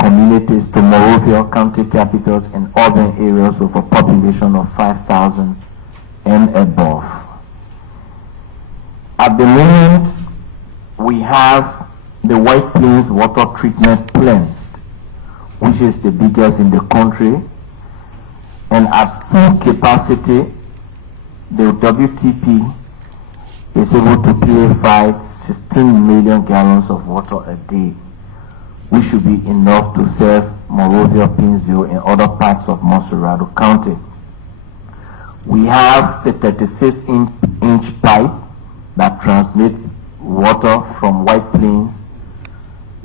communities to Monrovia county capitals and urban areas with a population of 5,000 and above. At the moment, we have the White Plains Water Treatment Plant, which is the biggest in the country, and at full capacity, the WTP is able to purify 16 million gallons of water a day, which should be enough to serve Monrovia, Painesville, and other parts of Monserrado County. We have the 36-inch pipe that transmits water from White Plains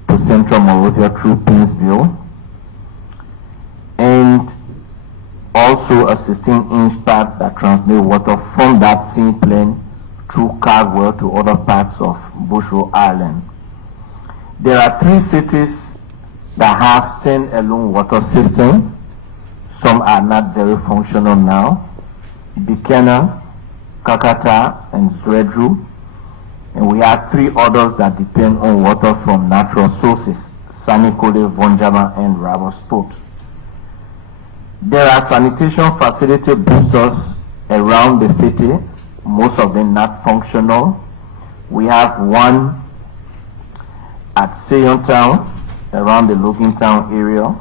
to Central Monrovia through Painesville, and also a 16-inch pipe that transmits water from that same plant through Caldwell to other parts of Bushro Island. There are 3 cities that have stand-alone water system. Some are not very functional now: Buchanan, Kakata, and Zwedru. And we have 3 others that depend on water from natural sources: Sanikole, Vonjama, and Rabosport. There are sanitation facility boosters around the city, most of them not functional. We have one at Sion Town, around the Logan Town area.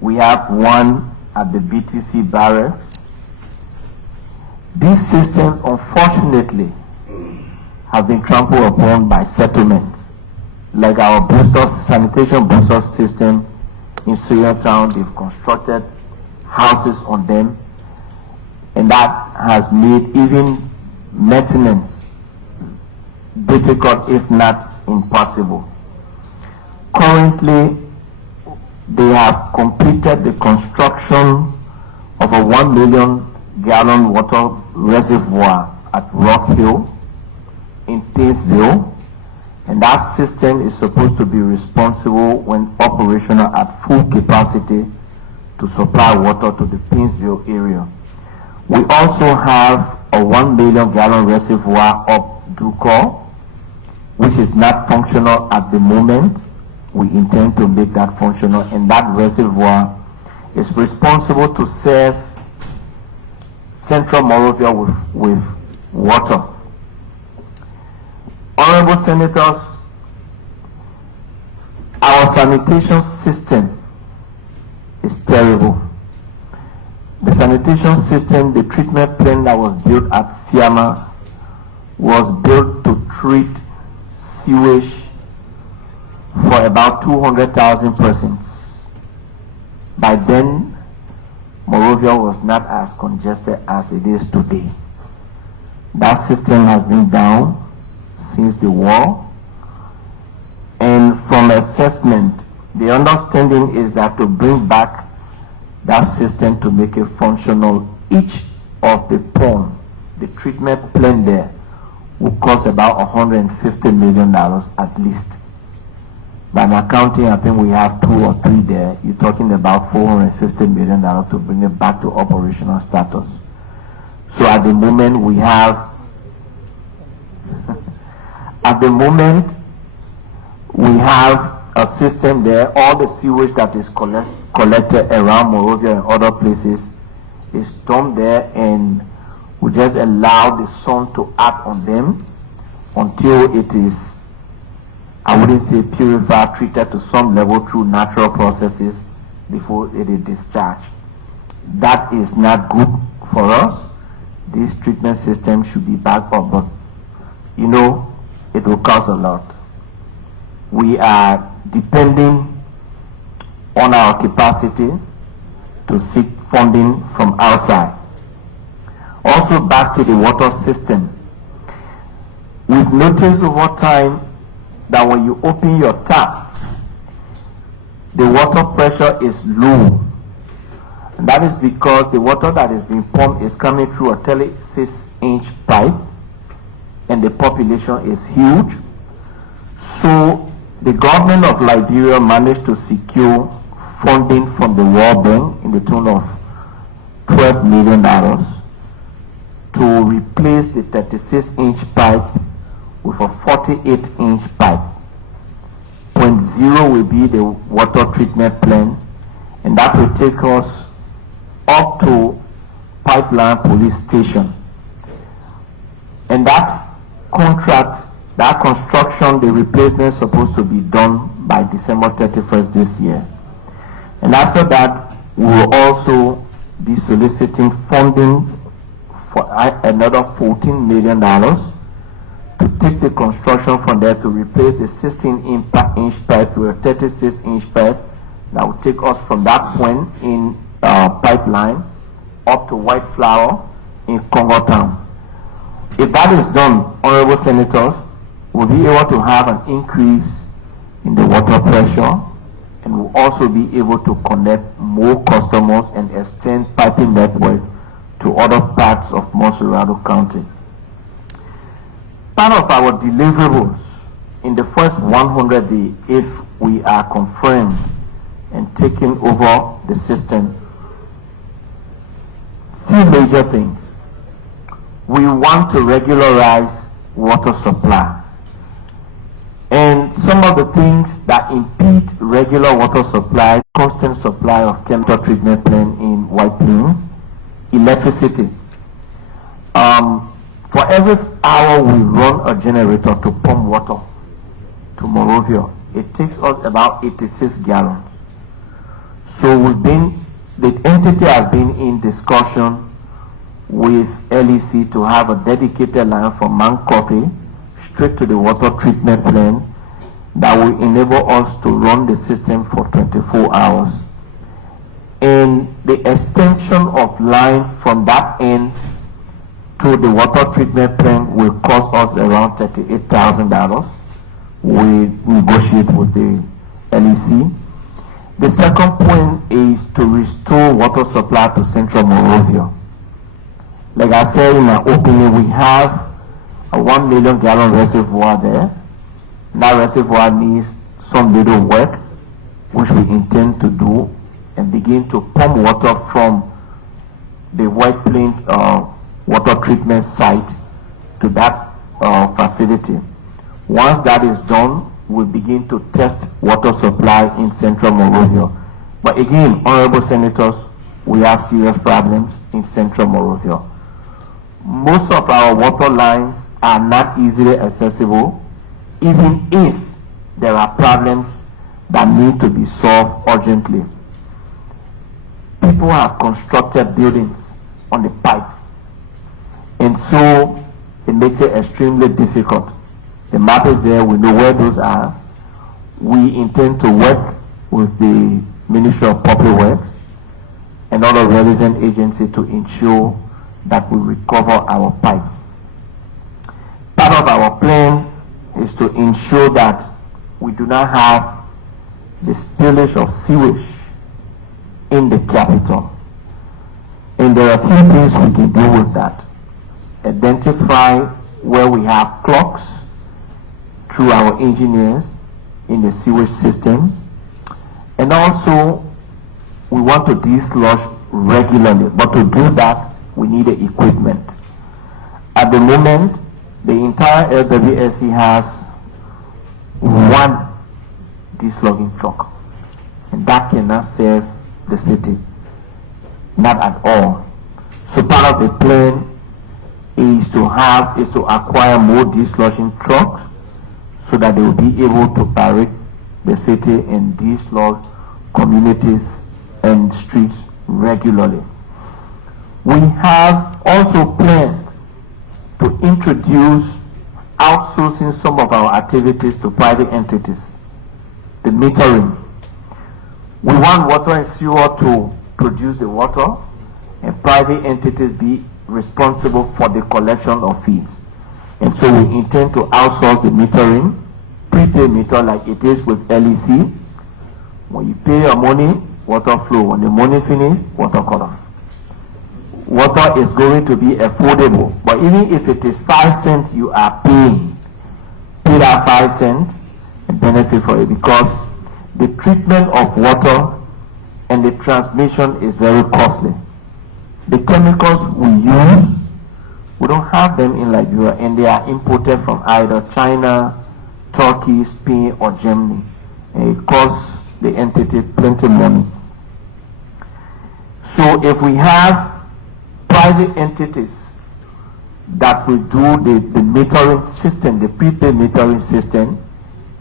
We have one at the BTC barracks. These systems, unfortunately, have been trampled upon by settlements. Like our sanitation booster system in Sion Town, they've constructed houses on them, and that has made even maintenance difficult, if not impossible. Currently, they have completed the construction of a 1 million gallon water reservoir at Rock Hill in Painesville, and that system is supposed to be responsible, when operational at full capacity, to supply water to the Painesville area. We also have a 1 million gallon reservoir up Ducor, which is not functional at the moment. We intend to make that functional, and that reservoir is responsible to serve Central Monrovia with water. Honorable Senators, our sanitation system is terrible. The sanitation system, the treatment plant that was built at Fiamma, was built to treat sewage for about 200,000 persons. By then, Monrovia was not as congested as it is today. That system has been down since the war, and from assessment, the understanding is that to bring back that system to make it functional, each of the pond, the treatment plant there, will cost about $150 million at least. By my counting, I think we have 2 or 3 there. You're talking about $450 million to bring it back to operational status. So at the moment we have a system there. All the sewage that is collected around Monrovia and other places is dumped there, and we just allow the sun to act on them until it is, I wouldn't say purified, treated to some level through natural processes before it is discharged. That is not good for us. This treatment system should be back up, but you know, it will cost a lot. We are depending on our capacity to seek funding from outside. Also, back to the water system. We've noticed over time that when you open your tap, the water pressure is low. And that is because the water that is being pumped is coming through a 36-inch pipe, and the population is huge. So the government of Liberia managed to secure funding from the World Bank in the tune of $12 million to replace the 36-inch pipe with a 48-inch pipe. 2.0 will be the water treatment plant, and that will take us up to Pipeline Police Station. And that contract, that construction, the replacement is supposed to be done by December 31st this year. And after that, we will also be soliciting funding for another $14 million to take the construction from there to replace the 16-inch pipe with a 36-inch pipe that will take us from that point in pipeline up to White Flower in Congo Town. If that is done, honorable senators, we'll be able to have an increase in the water pressure, and we'll also be able to connect more customers and extend piping network to other parts of Mosurado County. Part of our deliverables in the first 100 days, if we are confirmed and taking over the system, few major things. We want to regularize water supply. And some of the things that impede regular water supply, constant supply of chemical treatment plant in White Plains, electricity. For every hour we run a generator to pump water to Morovia, it takes us about 86 gallons. So the entity has been in discussion with LEC to have a dedicated line from Mount Coffee straight to the water treatment plant that will enable us to run the system for 24 hours. And the extension of line from that end to the water treatment plant will cost us around $38,000. We negotiate with the LEC. The second point is to restore water supply to Central Morovia. Like I said in my opening, we have a 1 million gallon reservoir there. That reservoir needs some little work, which we intend to do, and begin to pump water from the White Plains water treatment site to that facility. Once that is done, we'll begin to test water supplies in Central Morovia. But again, honorable senators, we have serious problems in Central Morovia. Most of our water lines are not easily accessible, even if there are problems that need to be solved urgently. People have constructed buildings on the pipe, and so it makes it extremely difficult. The map is there, we know where those are. We intend to work with the Ministry of Public Works and other relevant agencies to ensure that we recover our pipe. Part of our plan is to ensure that we do not have the spillage of sewage in the capital. And there are a few things we can do with that. Identify where we have clogs through our engineers in the sewage system. And also, we want to dislodge regularly, but to do that, we need the equipment. At the moment, the entire LWSC has one dislogging truck, and that cannot serve the city, not at all. So part of the plan is to acquire more dislodging trucks so that they will be able to parade the city and dislodge communities and streets regularly. We have also planned to introduce outsourcing some of our activities to private entities. The metering. We want water and sewer to produce the water, and private entities be responsible for the collection of fees. And so we intend to outsource the metering, prepaid meter like it is with LEC. When you pay your money, water flow. When the money finish, water cut off. Water is going to be affordable, but even if it is 5 cents you are paying, pay that 5 cents and benefit for it, because the treatment of water and the transmission is very costly. The chemicals we use, we don't have them in Liberia, and they are imported from either China, Turkey, Spain, or Germany. and it costs the entity plenty money. So if we have private entities that will do the metering system, the prepaid metering system,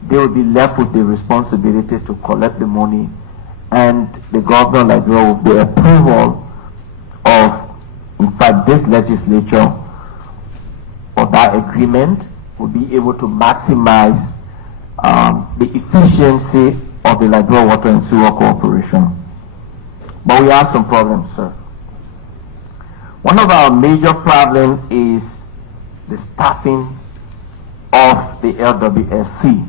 they will be left with the responsibility to collect the money, and the governor of Liberia, with the approval of, in fact, this legislature or that agreement, will be able to maximize the efficiency of the Liberia Water and Sewer Corporation. But we have some problems, sir. One of our major problems is the staffing of the LWSC.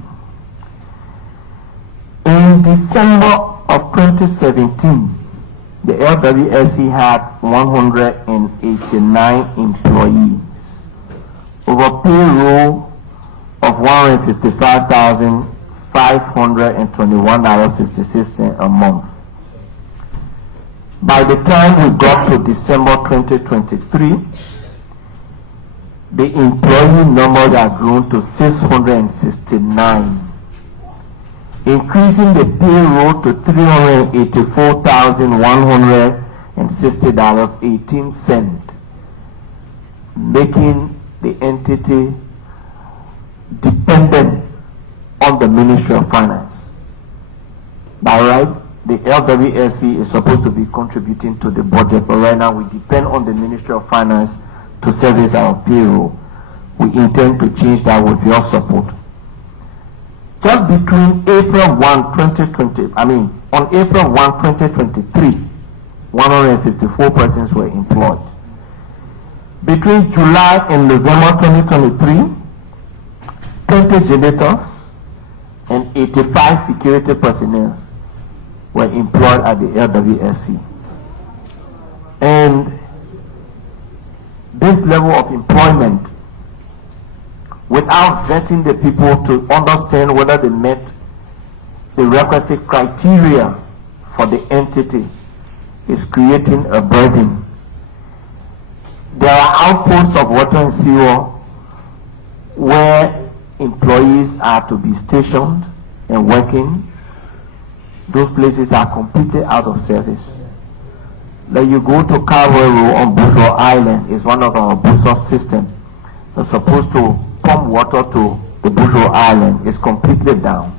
In December of 2017, the LWSC had 189 employees over payroll of $155,521.66 a month. By the time we got to December 2023, the employee numbers had grown to 669, increasing the payroll to $384,160.18, making the entity dependent on the Ministry of Finance. By right, the LWSC is supposed to be contributing to the budget, but right now we depend on the Ministry of Finance to service our payroll. We intend to change that with your support. Just between April 1, 2020, on April 1, 2023, 154 persons were employed. Between July and November 2023, 20 janitors and 85 security personnel were employed at the LWSC. And this level of employment, without vetting the people to understand whether they met the requisite criteria for the entity, is creating a burden. There are outposts of water and sewer where employees are to be stationed and working. Those places are completely out of service. Like you go to Calvary on Bushel Island, is one of our booster systems. They're supposed to pump water to the Bushel Island. It's completely down.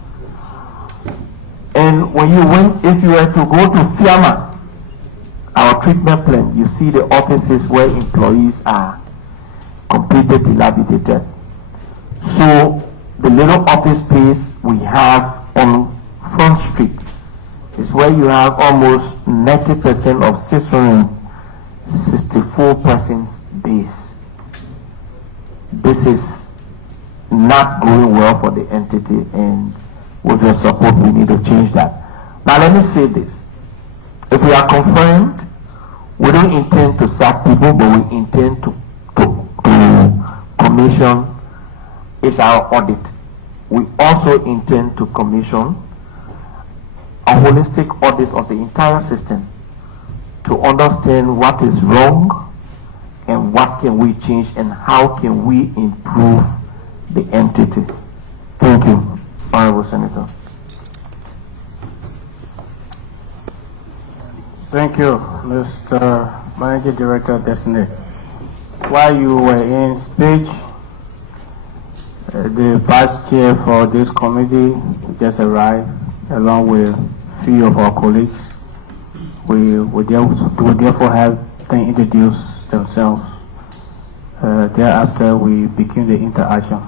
And when you went, if you were to go to Fiamma, our treatment plant, you see the offices where employees are completely dilapidated. So the little office space we have on Front Street is where you have almost 90% of 664 persons base. This is not going well for the entity, and with your support we need to change that. Now let me say this. If we are confirmed, we don't intend to sack people, but we intend to commission HR audit. We also intend to commission a holistic audit of the entire system to understand what is wrong and what can we change and how can we improve the entity. Thank you, Honorable Senator. Thank you, Mr. Managing Director Designate. While you were in speech, the Vice Chair for this committee just arrived, along with a few of our colleagues. We therefore have them introduce themselves. Thereafter, we begin the interaction.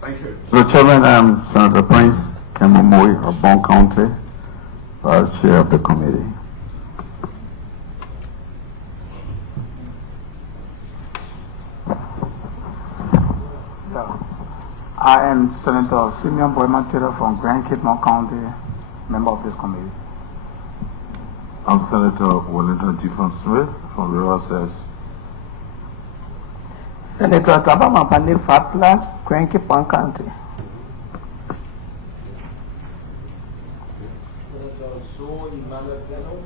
Thank you. Mr. Chairman, I'm Senator Prince Kemomoi of Bon County, Vice Chair of the committee. I am Senator Simeon Boyman-Taylor from Grand Cape North County, member of this committee. I'm Senator Wellington Gifford-Smith from Rivers. Senator Tabama Panil Fatla, Grand Cape North County. Senator So Emmanuel Keno,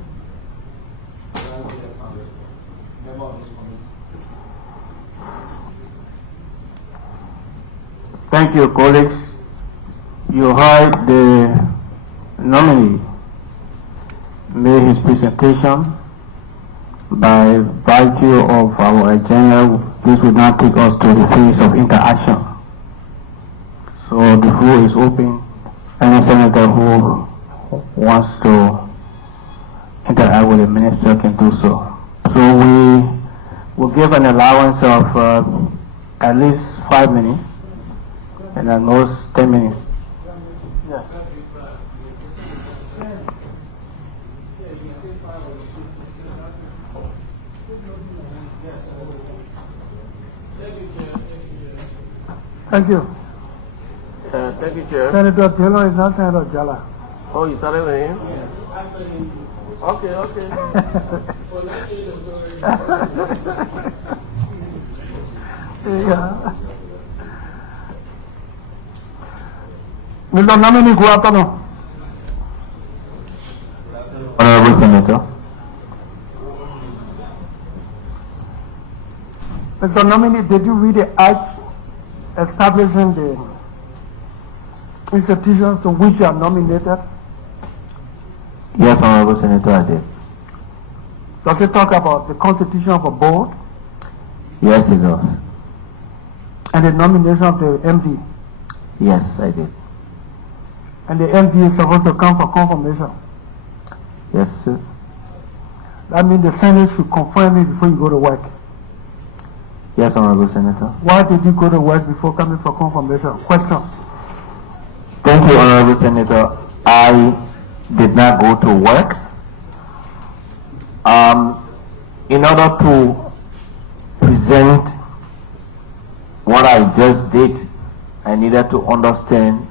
member of this committee. Thank you, colleagues. You heard the nominee made his presentation. By virtue of our agenda, this will now take us to the phase of interaction. So the floor is open. Any senator who wants to interact with the minister can do so. So we will give an allowance of at least 5 minutes and at most 10 minutes. Thank you. Thank you, Chair. Senator Taylor is not Senator Jala. Oh, you started with him? Okay, okay. Yeah. Mr. Nominee, good afternoon. Honorable Senator. Mr. Nominee, did you read the act establishing the institutions to which you are nominated? Yes, Honorable Senator, I did. Does it talk about the constitution of a board Yes, it does. and the nomination of the MD? Yes, I did. And the MD is supposed to come for confirmation. Yes, sir. That means the Senate should confirm it before you go to work. Yes, Honorable Senator. Why did you go to work before coming for confirmation? Question. Thank you, Honorable Senator. I did not go to work. In order to present what I just did, I needed to understand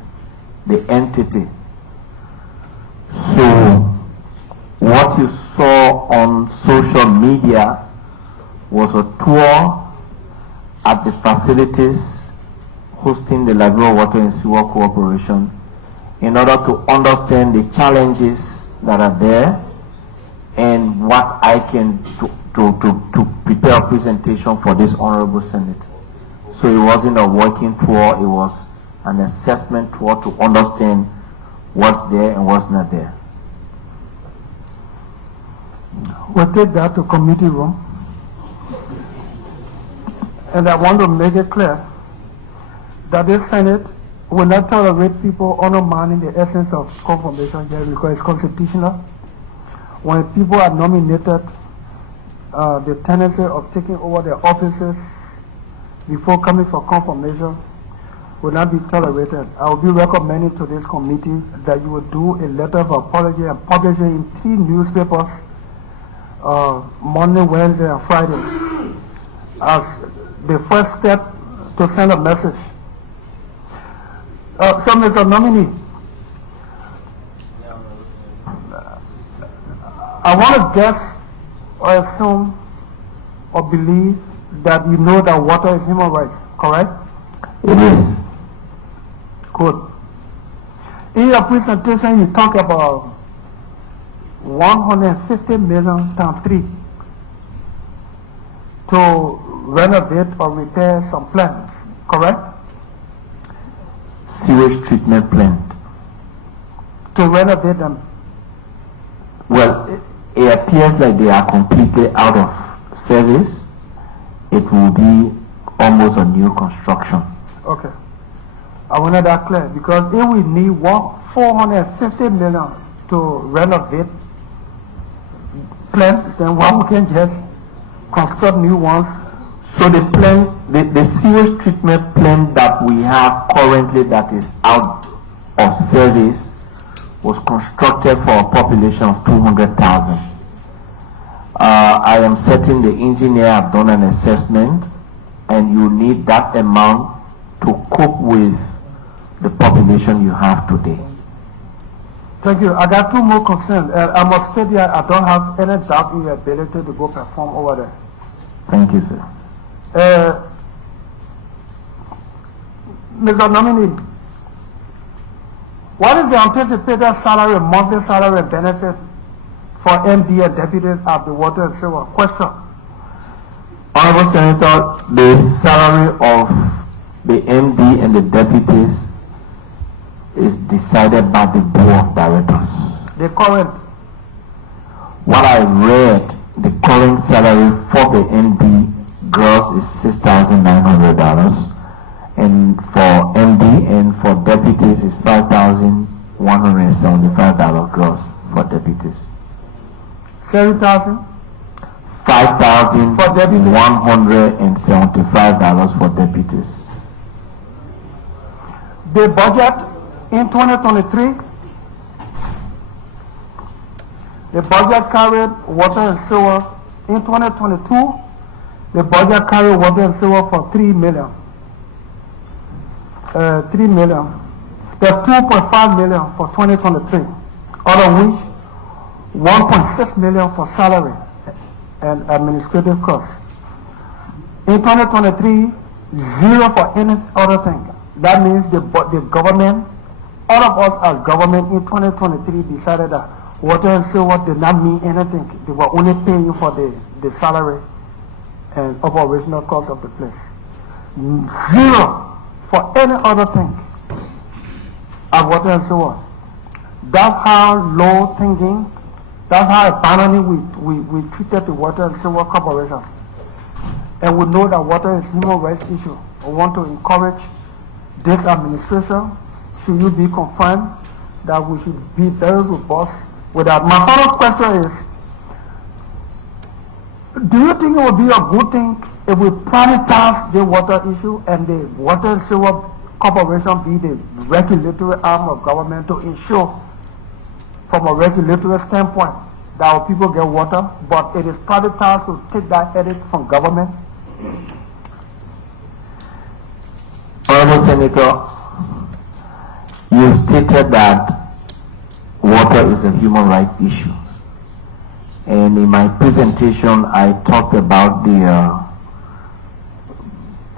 the entity. So, what you saw on social media was a tour at the facilities hosting the Liberia Water and Sewer Corporation in order to understand the challenges that are there and what I can to prepare a presentation for this Honorable Senate. So it wasn't a working tour, it was an assessment tour to understand what's there and what's not there. We'll take that to committee room. And I want to make it clear that this Senate will not tolerate people undermining the essence of confirmation here because it's constitutional. When people are nominated, the tendency of taking over their offices before coming for confirmation will not be tolerated. I will be recommending to this committee that you will do a letter of apology and publish it in 3 newspapers Monday, Wednesday, and Friday as the first step to send a message. So, Mr. Nominee, I want to guess or assume or believe that you know that water is human rights, correct? It is. Good. In your presentation, you talk about 150 million times 3 to renovate or repair some plants, correct? Sewage treatment plant. To renovate them. Well, it appears like they are completely out of service. It will be almost a new construction. Okay. I wanted that clear because if we need 450 million to renovate plants, then why we can just construct new ones? So the plant, the sewage treatment plant that we have currently that is out of service was constructed for a population of 200,000. I am certain the engineer have done an assessment and you need that amount to cope with the population you have today. Thank you. I got 2 more concerns. I must state that I don't have any doubt in your ability to go perform over there. Thank you, sir. Mr. Nominee, what is the anticipated salary, monthly salary and benefit for MD and deputies of the water and sewer? Question. Honorable Senator, the salary of the MD and the deputies is decided by the board of directors. The current, What I read, the current salary for the MD gross is $6,900, and for MD and for deputies is $5,175 gross for deputies. 7,000 $5,175 for deputies. The budget in 2023, the budget carried water and sewer. In 2022, the budget carried water and sewer for 3 million. 3 million. There's 2.5 million for 2023, out of which 1.6 million for salary and administrative costs. In 2023, zero for any other thing. That means the government, all of us as government in 2023 decided that water and sewer did not mean anything. They were only paying you for the salary and operational cost of the place. Zero for any other thing at water and sewer. That's how low thinking, that's how abandoningly we treated the Water and Sewer Corporation. And we know that water is a human rights issue. We want to encourage this administration, should you be confirmed, that we should be very robust with that. My final question is, do you think it would be a good thing if we privatize the water issue and the Water and Sewer Corporation be the regulatory arm of government to ensure from a regulatory standpoint that our people get water, but it is privatized to take that headache from government? Honorable Senator, you stated that water is a human rights issue. And in my presentation, I talked about the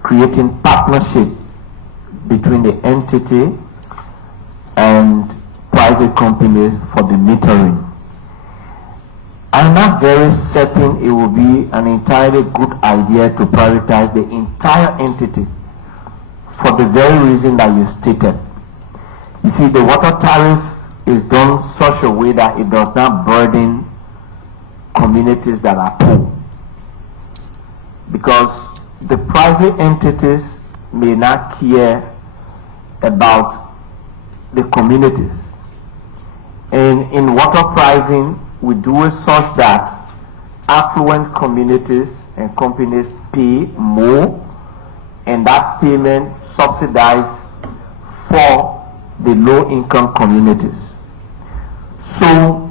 creating partnership between the entity and private companies for the metering. I'm not very certain it will be an entirely good idea to privatize the entire entity for the very reason that you stated. You see, the water tariff is done such a way that it does not burden communities that are poor, because the private entities may not care about the communities. And in water pricing, we do it such that affluent communities and companies pay more, and that payment subsidizes for the low-income communities. So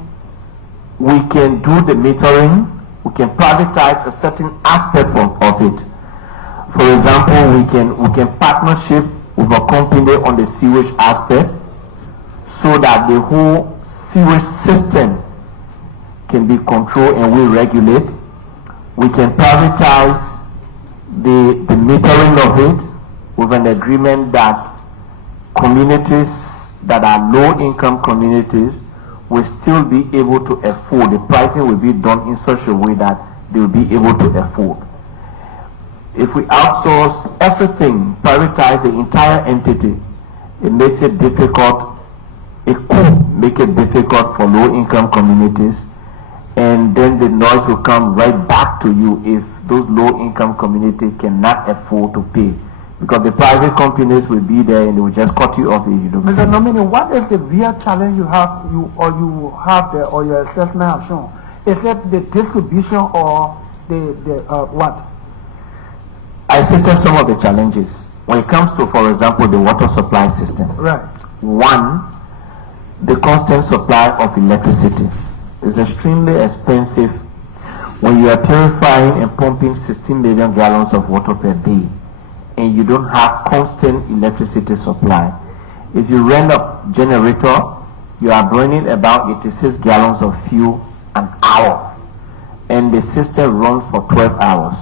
we can do the metering, we can privatize a certain aspect of it. For example, we can partnership with a company on the sewage aspect so that the whole sewage system can be controlled and we regulate. We can privatize the metering of it with an agreement that communities that are low-income communities will still be able to afford. The pricing will be done in such a way that they will be able to afford. If we outsource everything, privatize the entire entity, it makes it difficult. It could make it difficult for low-income communities, and then the noise will come right back to you if those low-income communities cannot afford to pay, because the private companies will be there and they will just cut you off if you don't pay. Mr. Nomini, what is the real challenge you have there, or your assessment have shown? Is it the distribution or the what? I stated some of the challenges. When it comes to, for example, the water supply system. Right. One, the constant supply of electricity is extremely expensive when you are purifying and pumping 16 million gallons of water per day and you don't have constant electricity supply. If you rent a generator, you are burning about 86 gallons of fuel an hour, and the system runs for 12 hours.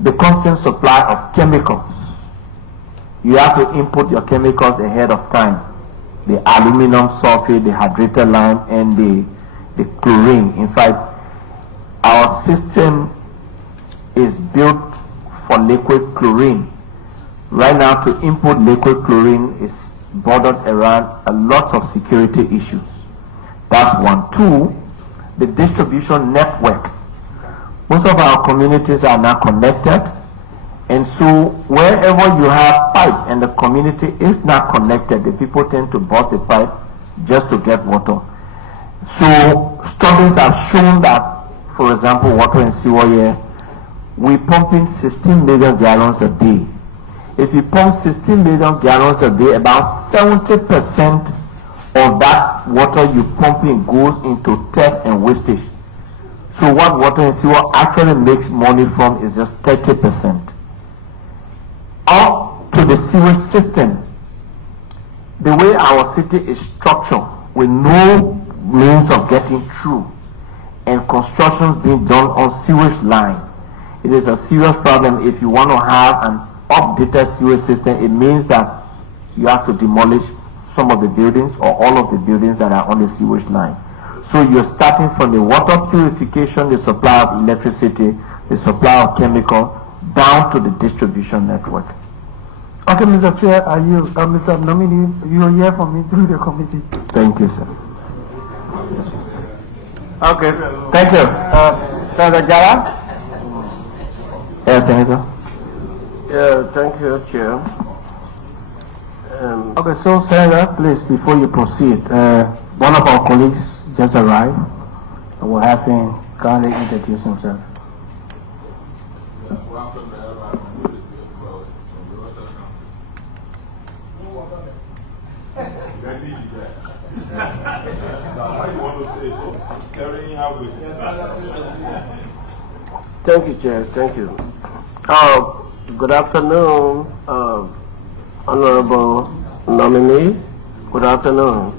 The constant supply of chemicals. You have to input your chemicals ahead of time. The aluminum sulfate, the hydrated lime, and the chlorine. In fact, our system is built for liquid chlorine. Right now, to import liquid chlorine is bordered around a lot of security issues. That's one. Two, the distribution network. Most of our communities are now connected, and so wherever you have pipe and the community is not connected, the people tend to burst the pipe just to get water. So studies have shown that, for example, water in sewer here, we pumping 16 million gallons a day. If you pump 16 million gallons a day, about 70% of that water you pumping goes into theft and wastage. So what water and sewer actually makes money from is just 30%. Up to the sewage system, the way our city is structured, with no means of getting through, and constructions being done on sewage line, it is a serious problem. If you want to have an updated sewage system, it means that you have to demolish some of the buildings or all of the buildings that are on the sewage line. So you're starting from the water purification, the supply of electricity, the supply of chemical, down to the distribution network. Okay, Mr. Chair, are you, Mr. Nominee, you will hear from me through the committee. Thank you, sir. Okay, thank you. Senator Jara? Yes, Senator. Yeah, thank you, Chair. Okay, so Senator, please, before you proceed, one of our colleagues just arrived. We'll have him kindly introduce himself. Thank you, Chair. Thank you. Good afternoon, Honorable Nominee. Good afternoon.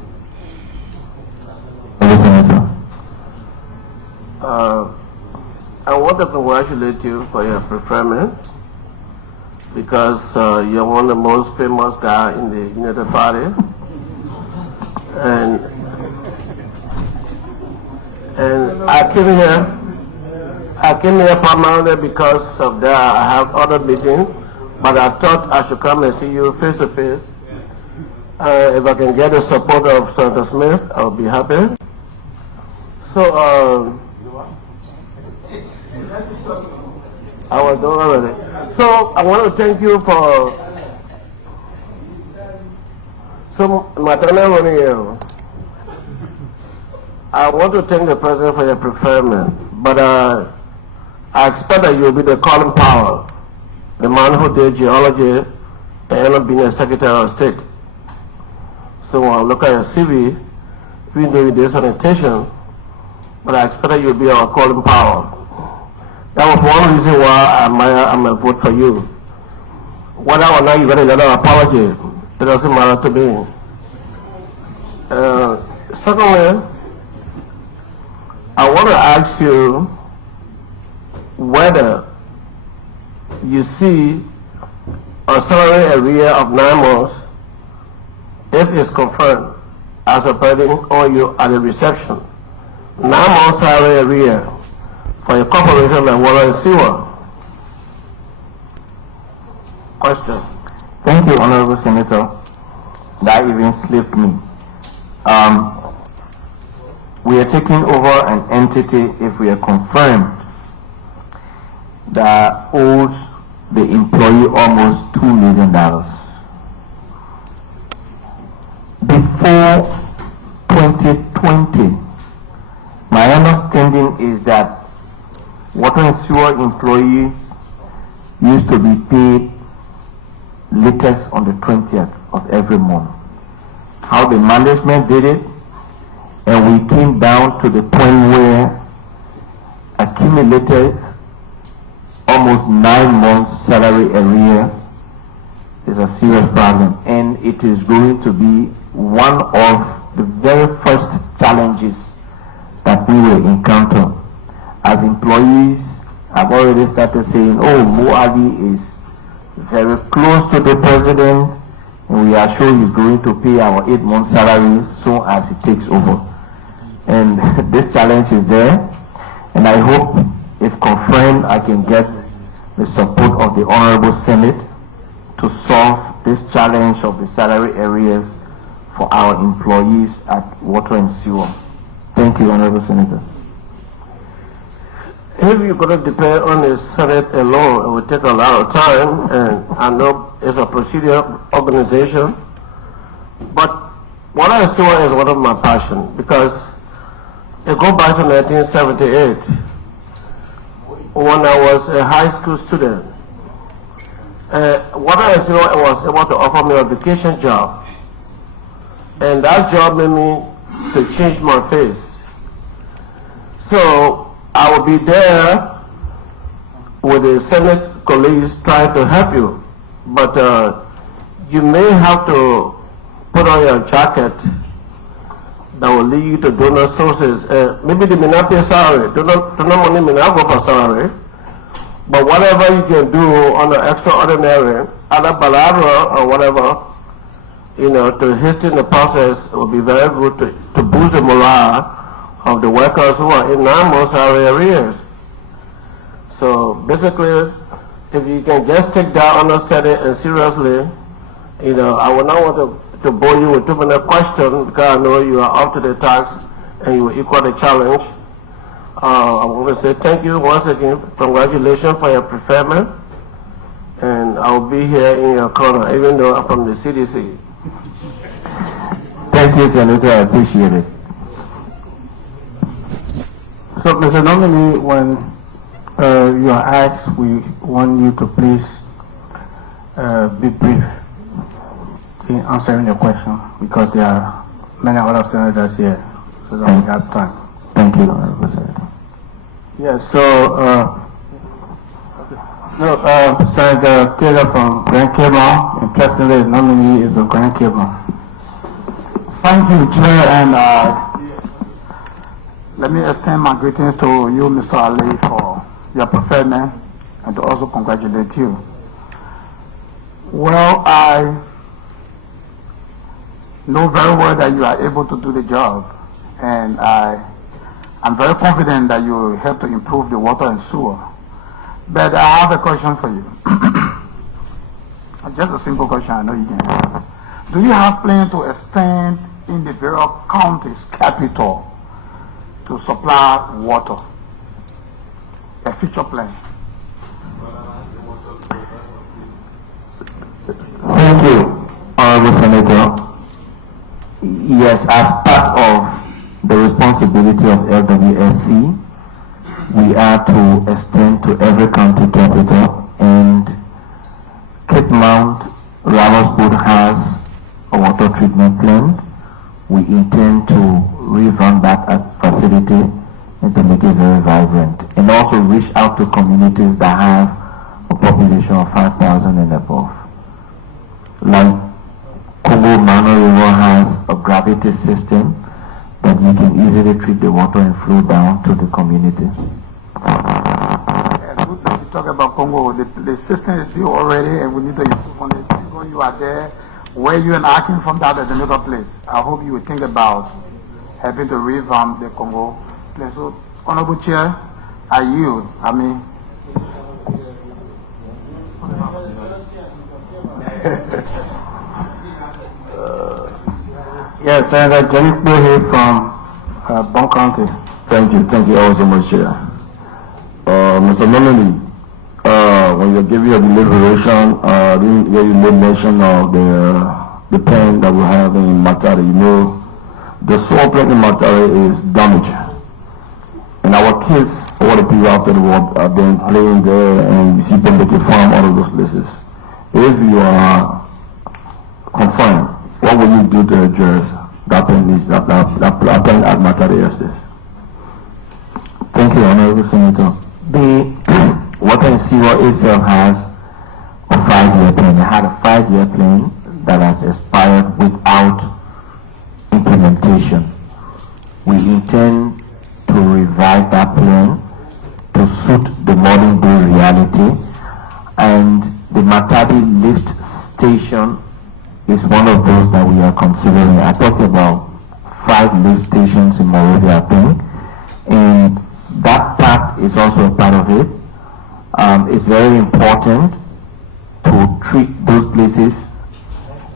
I want to congratulate you for your preferment, because you're one of the most famous guys in the United Party, and I came here primarily because of that. I have other meetings, but I thought I should come and see you face to face. If I can get the support of Senator Smith, I'll be happy. So, I was done already. So, I want to thank you for I want to thank the President for your preferment, but I expect that you'll be the calling power, the man who did geology and ended up being a Secretary of State. So when I look at your CV, even though you did sanitation, but I expect that you'll be our calling power. That was one reason why I'm a vote for you. Whether or not you got another apology, it doesn't matter to me. Secondly, I want to ask you whether you see a salary arrear of 9 months, if it's confirmed as a pending on you at the reception. 9 months salary arrear for a corporation like water and sewer. Question. Thank you, Honorable Senator. That even slipped me. We are taking over an entity, if we are confirmed, that owes the employee almost $2 million. Before 2020, my understanding is that water and sewer employees used to be paid latest on the 20th of every month. How the management did it, and we came down to the point where accumulated almost 9 months salary arrears is a serious problem, and it is going to be one of the very first challenges that we will encounter. As employees, I've already started saying, oh, Moali is very close to the president, and we are sure he's going to pay our 8-month salaries soon as he takes over. And this challenge is there, and I hope, if confirmed, I can get the support of the Honorable Senate to solve this challenge of the salary areas for our employees at water and sewer. Thank you, Honorable Senator. If you're going to depend on the Senate alone, it will take a lot of time, and I know it's a procedure organization, but water and sewer is one of my passions, because it goes back to 1978 when I was a high school student. Water and sewer was able to offer me a vacation job, and that job made me to change my face. So I will be there with the Senate colleagues trying to help you, but you may have to put on your jacket that will lead you to donor sources. Maybe they may not pay salary, donor money may not go for salary, but whatever you can do on the extraordinary, either bilateral or whatever, to hasten the process will be very good to boost the morale of the workers who are in normal salary arrears. So basically, if you can just take that understanding and seriously, I would not want to bore you with too many questions, because I know you are up to the task and you will equal the challenge. I want to say thank you once again. Congratulations for your preferment, and I'll be here in your corner, even though I'm from the CDC. Thank you, Senator. I appreciate it. So, Mr. Nominee, when you are asked, we want you to please be brief in answering your question, because there are many other senators here, so that we have time. Thank you, Honorable Senator. Yes, so, Senator Taylor from Grand Cayman, interestingly, the nominee is from Grand Cayman. Thank you, Chair, and let me extend my greetings to you, Mr. Ali, for your preferment, and to also congratulate you. Well, I know very well that you are able to do the job, and I'm very confident that you will help to improve the water and sewer. But I have a question for you. Just a simple question, I know you can answer. Do you have plans to extend in the various counties' capital to supply water? A future plan? Thank you, Honorable Senator. Yes, as part of the responsibility of LWSC, we are to extend to every county capital, and Cape Mount, Ravenswood has a water treatment plant. We intend to revamp that facility and to make it very vibrant, and also reach out to communities that have a population of 5,000 and above. Like Congo Mano River has a gravity system that you can easily treat the water and flow down to the community. Yeah, good that you talk about Congo. The system is built already, and we need to improve on it. Congo, you are there. Where you and I came from, that is another place. I hope you will think about helping to revamp the Congo place. So, Honorable Chair, I yield. Yes, Senator Jenny Bohe from Bon County. Thank you all so much, Chair. Mr. Nominee, when you're giving your deliberation, you made mention of the plant that we have in Matari. The soil plant in Matari is damaged. And our kids, all the people after the war, have been playing there, and you see them making farm all of those places. If you are confirmed, what will you do to address that plant at Matari Estate? Thank you, Honorable Senator. The water and sewer itself has a 5-year plan. It had a 5-year plan that has expired without implementation. We intend to revive that plan to suit the modern day reality, and the Matadi lift station is one of those that we are considering. I talked about 5 lift stations in Monrovia, I think, and that part is also a part of it. It's very important to to treat those places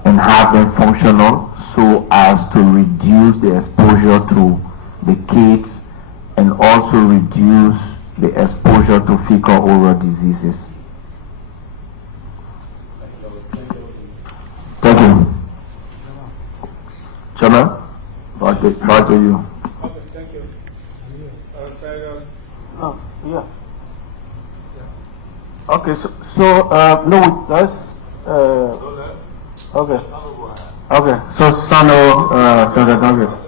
and have them functional so as to reduce the exposure to the kids and also reduce the exposure to fecal oral diseases. Thank you. Chairman, back to you. Okay, thank you. Yeah. Okay, no, that's, okay. Okay, so Sano, Senator Douglas.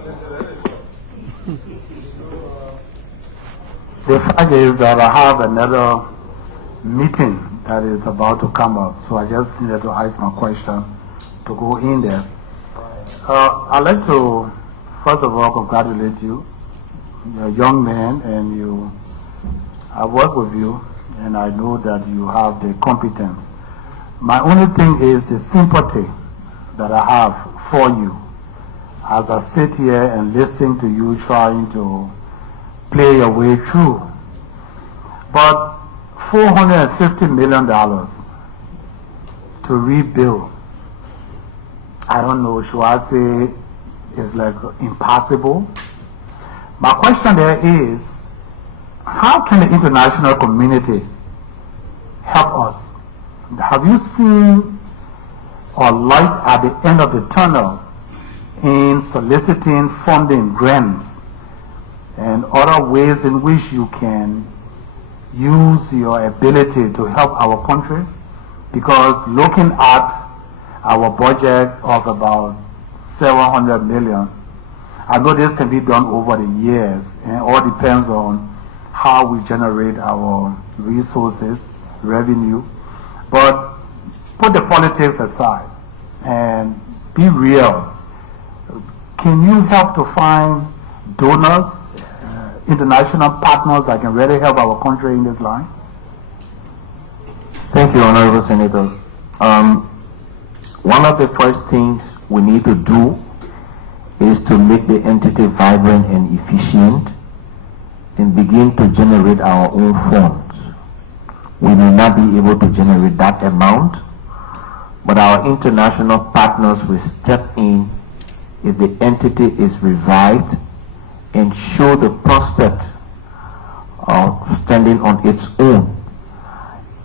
The fact is that I have another meeting that is about to come up, so I just needed to ask my question to go in there. I'd like to, first of all, congratulate you. You're a young man, and I work with you, and I know that you have the competence. My only thing is the sympathy that I have for you as I sit here and listening to you trying to play your way through. But $450 million to rebuild, I don't know, should I say it's like impossible? My question there is, how can the international community help us? Have you seen a light at the end of the tunnel in soliciting funding, grants, and other ways in which you can use your ability to help our country? Because looking at our budget of about $700 million, I know this can be done over the years, and it all depends on how we generate our resources, revenue. But put the politics aside and be real. Can you help to find donors, international partners that can really help our country in this line? Thank you, Honorable Senator. One of the first things we need to do is to make the entity vibrant and efficient and begin to generate our own funds. We may not be able to generate that amount, but our international partners will step in if the entity is revived and show the prospect of standing on its own.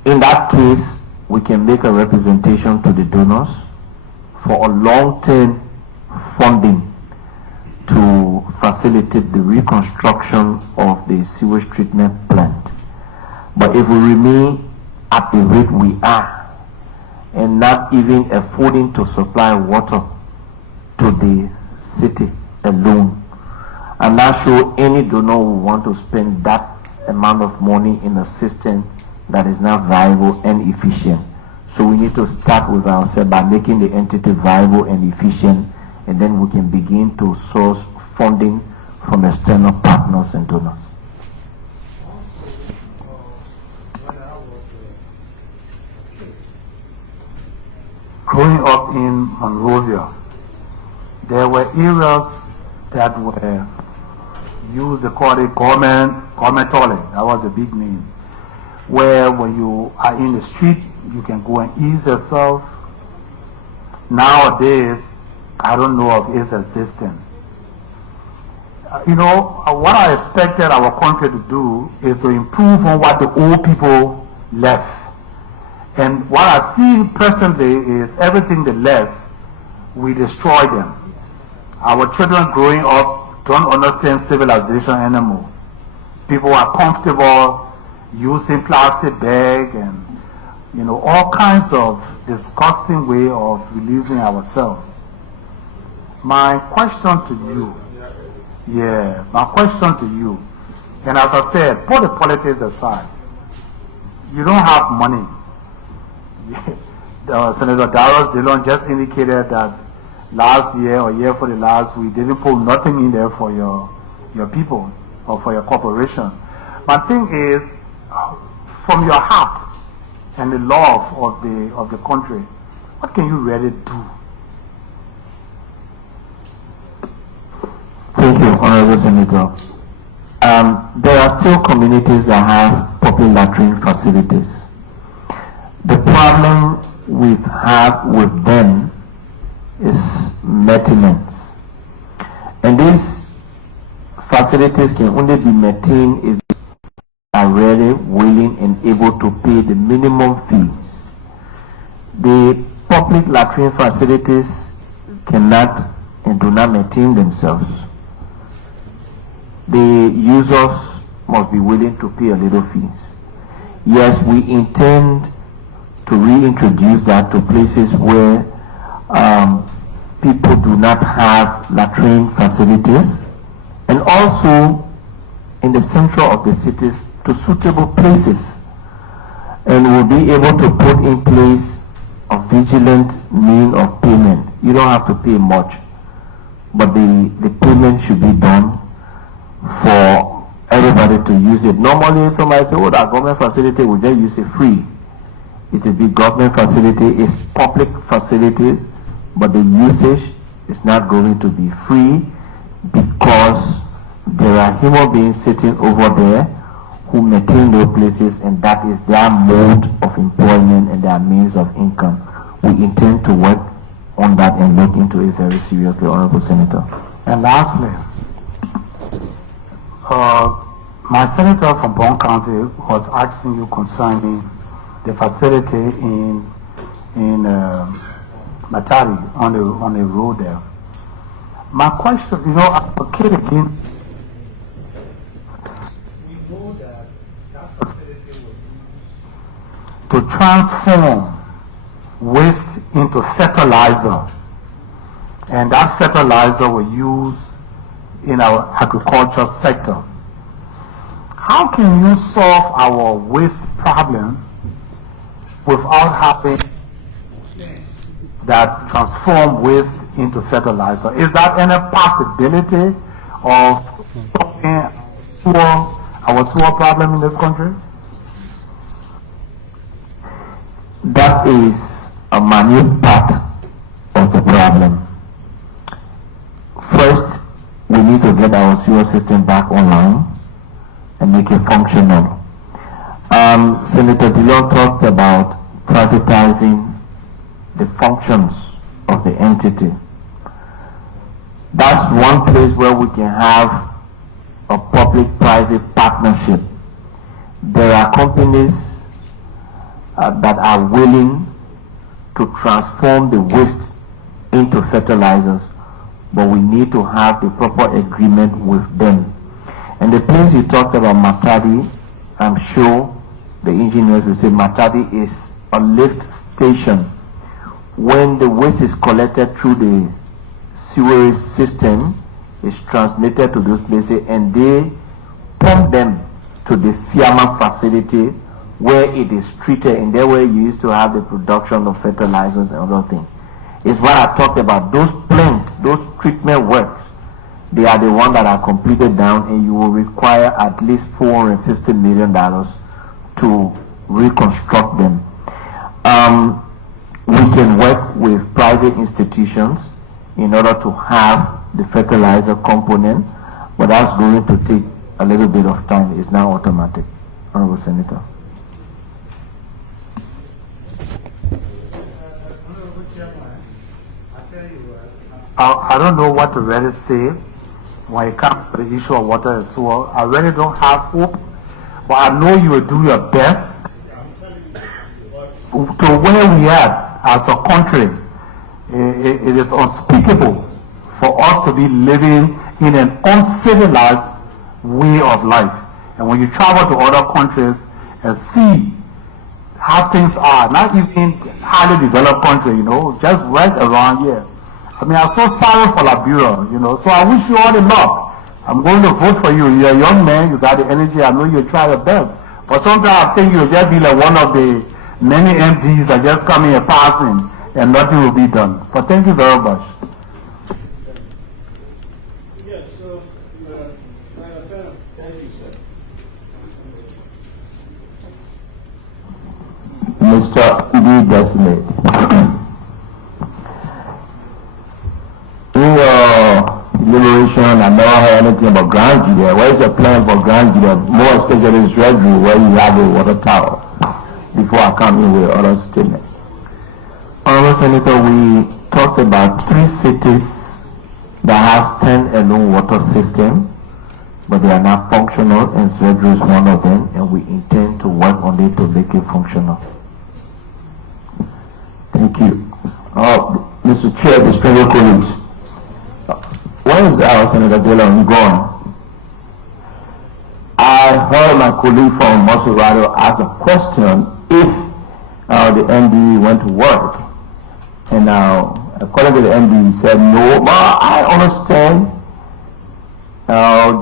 In that case, we can make a representation to the donors for a long-term funding to facilitate the reconstruction of the sewage treatment plant. But if we remain at the rate we are and not even affording to supply water to the city alone, I'm not sure any donor will want to spend that amount of money in a system that is not viable and efficient. So we need to start with ourselves by making the entity viable and efficient, and then we can begin to source funding from external partners and donors. Growing up in Monrovia, there were areas that were used, they called it government toilet. That was a big name. Where when you are in the street, you can go and ease yourself. Nowadays, I don't know if it's existing. What I expected our country to do is to improve on what the old people left. And what I see presently is everything they left, we destroy them. Our children growing up don't understand civilization anymore. People are comfortable using plastic bag and all kinds of disgusting way of relieving ourselves. My question to you, and as I said, put the politics aside. You don't have money. Senator Darius Dillon just indicated that last year or year for the last, we didn't put nothing in there for your people or for your corporation. My thing is, from your heart and the love of the country, what can you really do? Thank you, Honorable Senator. There are still communities that have public latrine facilities. The problem we have with them is maintenance. And these facilities can only be maintained if they are really willing and able to pay the minimum fees. The public latrine facilities cannot and do not maintain themselves. The users must be willing to pay a little fees. Yes, we intend to reintroduce that to places where people do not have latrine facilities, and also in the center of the cities to suitable places. And we'll be able to put in place a vigilant mean of payment. You don't have to pay much, but the payment should be done for everybody to use it. Normally, somebody say, oh, that government facility will just use it free. It will be government facility, it's public facilities, but the usage is not going to be free because there are human beings sitting over there who maintain those places, and that is their mode of employment and their means of income. We intend to work on that and look into it very seriously, Honorable Senator. And lastly, my senator from Bond County was asking you concerning the facility in Matari on the road there. My question, you know, I advocate again. We know that facility will use to transform waste into fertilizer, and that fertilizer will use in our agriculture sector. How can you solve our waste problem without having that transform waste into fertilizer? Is that any possibility of solving our sewer problem in this country? That is a minute part of the problem. First, we need to get our sewer system back online and make it functional. Senator Dillon talked about privatizing the functions of the entity. That's one place where we can have a public-private partnership. There are companies that are willing to transform the waste into fertilizers, but we need to have the proper agreement with them. And the place you talked about, Matadi, I'm sure the engineers will say Matadi is a lift station. When the waste is collected through the sewerage system, it's transmitted to those places and they pump them to the FIAMA facility where it is treated, and there where you used to have the production of fertilizers and other things. It's what I talked about. Those plants, those treatment works, they are the ones that are completed down, and you will require at least $450 million to reconstruct them. We can work with private institutions in order to have the fertilizer component, but that's going to take a little bit of time. It's not automatic. Honorable Senator. I don't know what to really say when it comes to the issue of water and sewer. I really don't have hope, but I know you will do your best to where we are as a country. It is unspeakable for us to be living in an uncivilized way of life. And when you travel to other countries and see how things are, not even highly developed country, you know, just right around here. I mean, I'm so sorry for Liberia, you know, so I wish you all the luck. I'm going to vote for you. You're a young man, you got the energy, I know you'll try your best. But sometimes I think you'll just be like one of the many MDs that just come in and passing and nothing will be done. But thank you very much. Yes, so, thank you, sir. Mr. Designate. In your deliberation, I never heard anything about Grand Julia. What is your plan for Grand Julia? More especially in Treasury, where you have a water tower, before I come in with other statements. Honorable Senator, we talked about 3 cities that have stand-alone water system, but they are not functional, and Swedru is one of them, and we intend to work on it to make it functional. Thank you. Mr. Chair, distinguished colleagues, when is Senator Dillon gone? I heard my colleague from Mosurado ask a question if the MD went to work. And now, according to the MD, he said no, but I understand.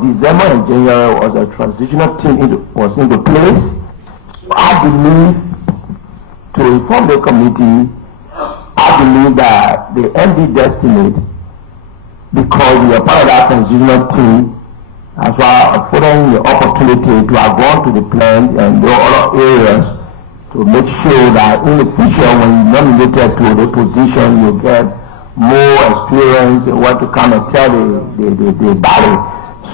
December and January was a transitional team was into place. I believe, to inform the committee, I believe that the MD Designate, because we are part of that transitional team, as well affording the opportunity to have gone to the plant and the other areas to make sure that in the future, when you're nominated to the position, you get more experience in what to come and tell the body.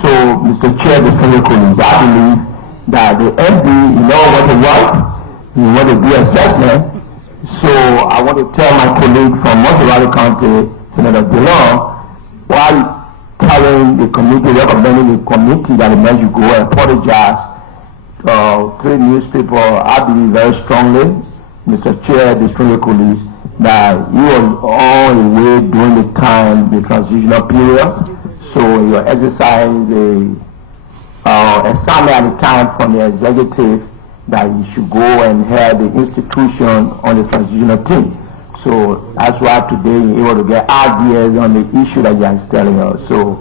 So, Mr. Chair, distinguished colleagues, I believe that the MD, want to work, you want to do assessment. So, I want to tell my colleague from Mosurado County, Senator Dillon, while telling the committee, recommending the committee that the man should go and apologize to the newspaper, I believe very strongly, Mr. Chair, distinguished colleagues, that he was on the way during the time, the transitional period. So you're exercising assignment at the time from the executive that you should go and head the institution on the transitional team. So that's why today you're able to get ideas on the issue that you are telling us. So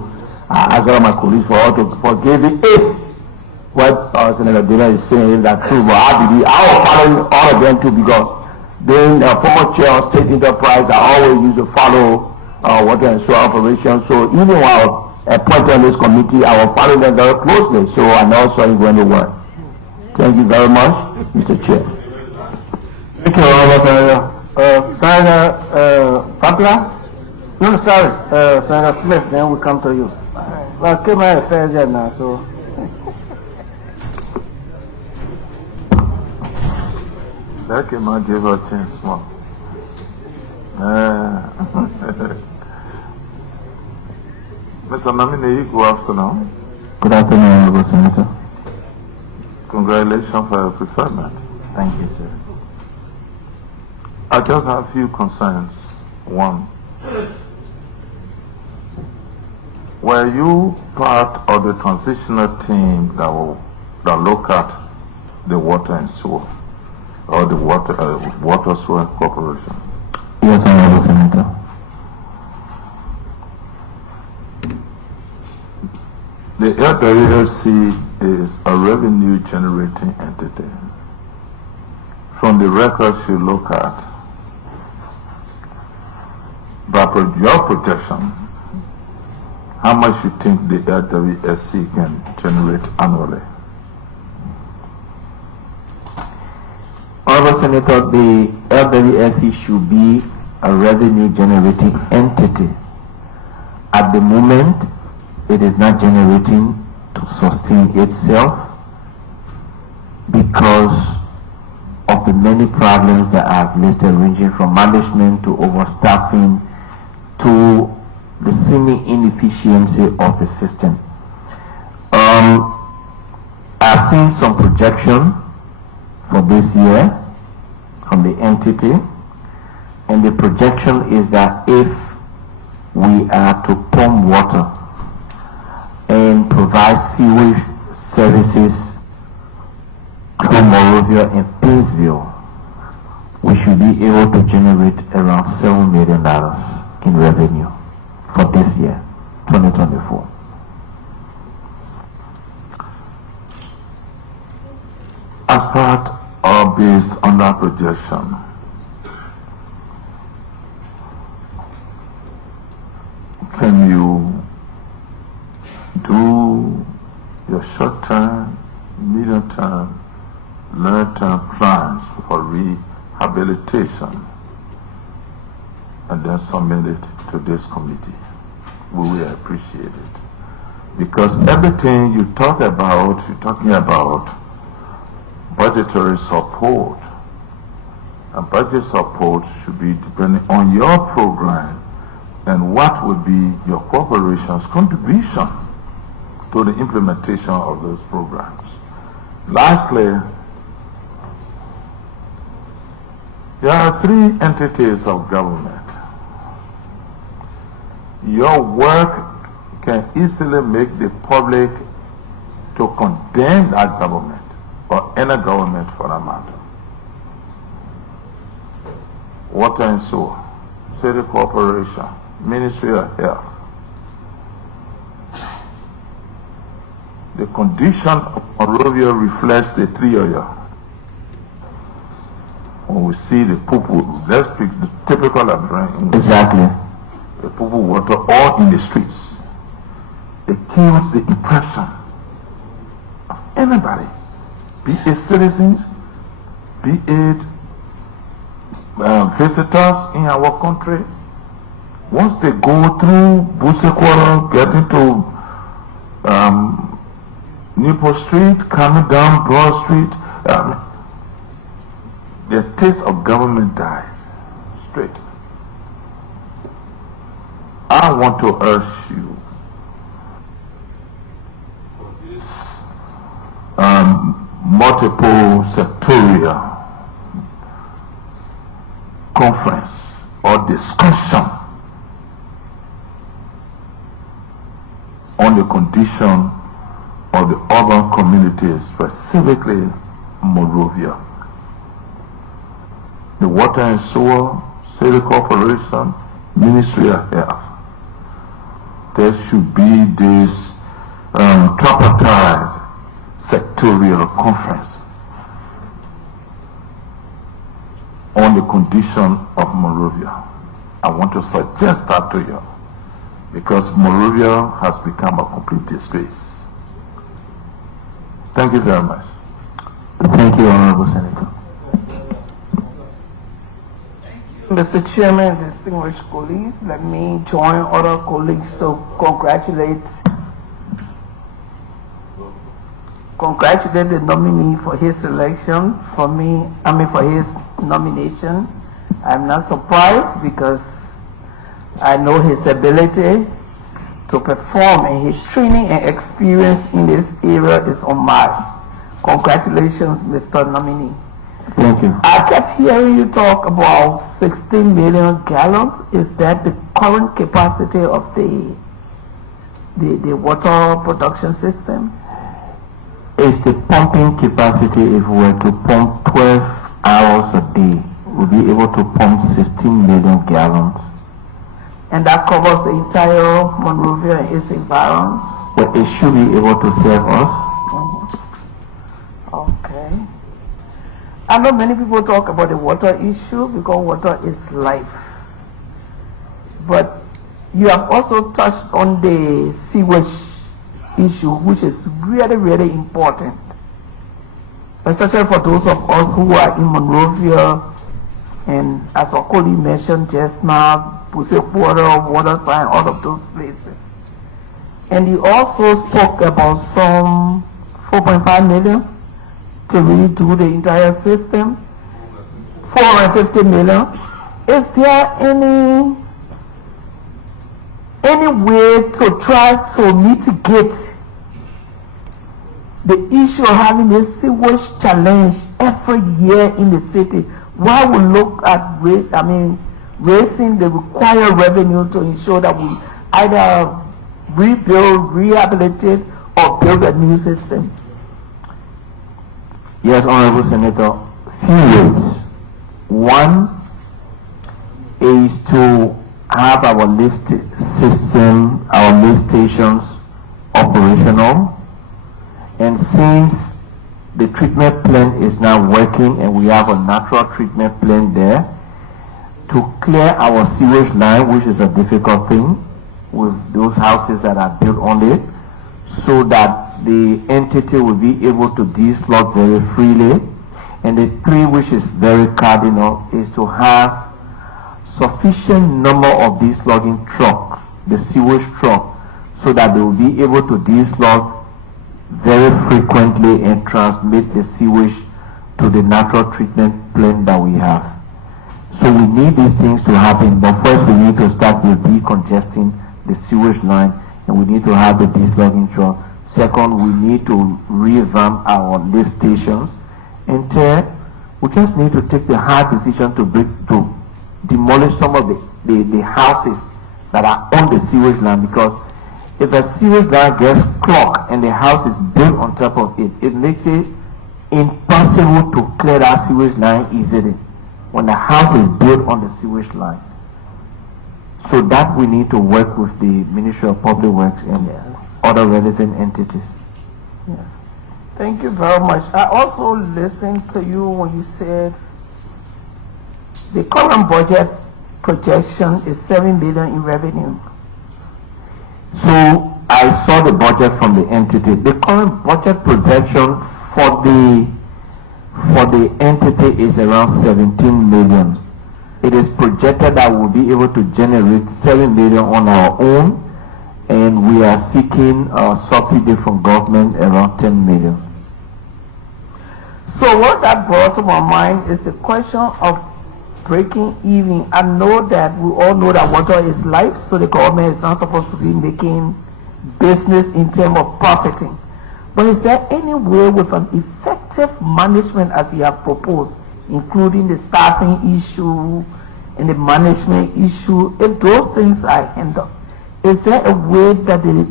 I ask all my colleagues for all to forgive it if what Senator Dillon is saying is that true, but I believe I will follow all of them too, because being a former chair of state enterprise, I always used to follow water and sewer operations. So even while appointed on this committee, I will follow them very closely. So I know so it's going to work. Thank you very much, Mr. Chair. Thank you, Honorable Senator. Senator Papla? No, sorry, Senator Smith, then we come to you. Well, keep my affairs there now, so. That came out, give her a chance more. Mr. Nominee, good afternoon. Good afternoon, Honorable Senator. Congratulations for your preferment. Thank you, sir. I just have a few concerns. One, were you part of the transitional team that looked at the water and sewer, or the water sewer corporation? Yes, Honorable Senator. The LWSC is a revenue generating entity. From the records you look at, by your projection, how much you think the LWSC can generate annually? Honorable Senator, the LWSC should be a revenue generating entity. At the moment, it is not generating to sustain itself because of the many problems that I've listed, ranging from management to overstaffing to the seeming inefficiency of the system. I've seen some projection for this year from the entity, and the projection is that if we are to pump water and provide sewage services through Morovia and Painesville, we should be able to generate around $7 million in revenue for this year, 2024. As part or based on that projection, can you do your short-term, medium-term, long-term plans for rehabilitation and then submit it to this committee? We will appreciate it. Because everything you talk about, you're talking about budgetary support. And budget support should be depending on your program and what would be your corporation's contribution to the implementation of those programs. Lastly, there are three entities of government. Your work can easily make the public to condemn that government or any government for that matter. Water and sewer, city corporation, Ministry of Health. The condition of Monrovia reflects the three of you. When we see the poo-poo, let's speak the typical English. Exactly. The poo-poo water all in the streets. It kills the impression of anybody, be it citizens, be it visitors in our country. Once they go through Busekwara, get into Newport Street, coming down Broad Street, the taste of government dies straight. I want to urge you, this multiple sectorial conference or discussion on the condition of the urban communities, specifically Monrovia. The Water and Sewer, City Corporation, Ministry of Health. There should be this tripartite sectorial conference on the condition of Monrovia. I want to suggest that to you because Monrovia has become a complete disgrace. Thank you very much. Thank you, Honorable Senator. Mr. Chairman, distinguished colleagues, let me join other colleagues to congratulate the nominee for his selection. For his nomination. I'm not surprised because I know his ability to perform and his training and experience in this area is unmatched. Congratulations, Mr. Nominee. Thank you. I kept hearing you talk about 16 million gallons. Is that the current capacity of the water production system? It's the pumping capacity. If we were to pump 12 hours a day, we'll be able to pump 16 million gallons. And that covers the entire Monrovia and its environs? But it should be able to serve us. Okay. I know many people talk about the water issue because water is life. But you have also touched on the sewage issue, which is really, really important. Especially for those of us who are in Monrovia, and as our colleague mentioned just now, Busekwara, Waterside, all of those places. And you also spoke about some 4.5 million to redo the entire system, 450 million. Is there any way to try to mitigate the issue of having this sewage challenge every year in the city? While we look at raising the required revenue to ensure that we either rebuild, rehabilitate, or build a new system. Yes, Honorable Senator, few ways. One is to have our lift system, our lift stations operational, and since the treatment plant is now working and we have a natural treatment plant there, to clear our sewage line, which is a difficult thing with those houses that are built on it, so that the entity will be able to deslug very freely. And the three, which is very cardinal, is to have sufficient number of deslogging trucks, the sewage truck, so that they will be able to deslug very frequently and transmit the sewage to the natural treatment plant that we have. So we need these things to happen, but first we need to start with decongesting the sewage line, and we need to have the dislogging truck. Second, we need to revamp our lift stations. And third, we just need to take the hard decision to demolish some of the houses that are on the sewage line, because if a sewage line gets clogged and the house is built on top of it, it makes it impossible to clear that sewage line easily when the house is built on the sewage line. So that we need to work with the Ministry of Public Works and other relevant entities. Yes. Thank you very much. I also listened to you when you said the current budget projection is 7 billion in revenue. So I saw the budget from the entity. The current budget projection for the entity is around 17 million. It is projected that we'll be able to generate 7 million on our own, and we are seeking a subsidy from government around 10 million. So what that brought to my mind is the question of breaking even. I know that we all know that water is life, so the government is not supposed to be making business in terms of profiting. But is there any way with an effective management as you have proposed, including the staffing issue and the management issue, if those things are handled, is there a way that the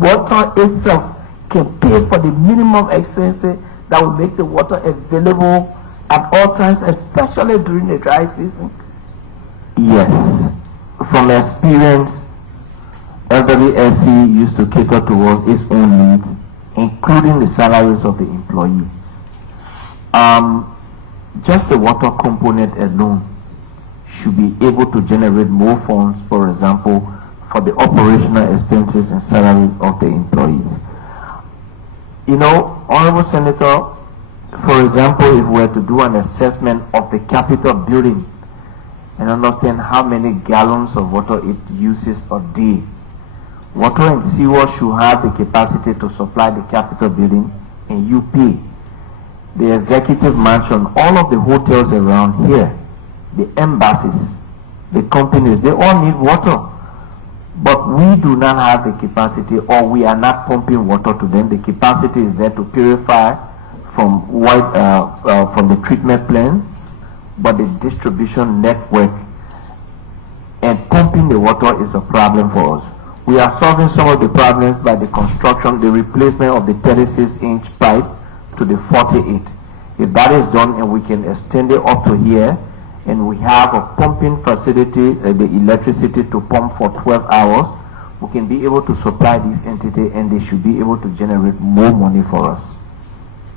water itself can pay for the minimum expenses that will make the water available at all times, especially during the dry season? Yes. From experience, LWSC used to cater towards its own needs, including the salaries of the employees. Just the water component alone should be able to generate more funds, for example, for the operational expenses and salary of the employees. You know, Honorable Senator, for example, if we were to do an assessment of the Capitol building and understand how many gallons of water it uses a day, water and sewer should have the capacity to supply the Capitol building, and you pay. The executive mansion, all of the hotels around here, the embassies, the companies, they all need water. But we do not have the capacity, or we are not pumping water to them. The capacity is there to purify from from the treatment plant, but the distribution network and pumping the water is a problem for us. We are solving some of the problems by the construction, the replacement of the 36-inch pipe to the 48. If that is done and we can extend it up to here, and we have a pumping facility, the electricity to pump for 12 hours, we can be able to supply this entity, and they should be able to generate more money for us.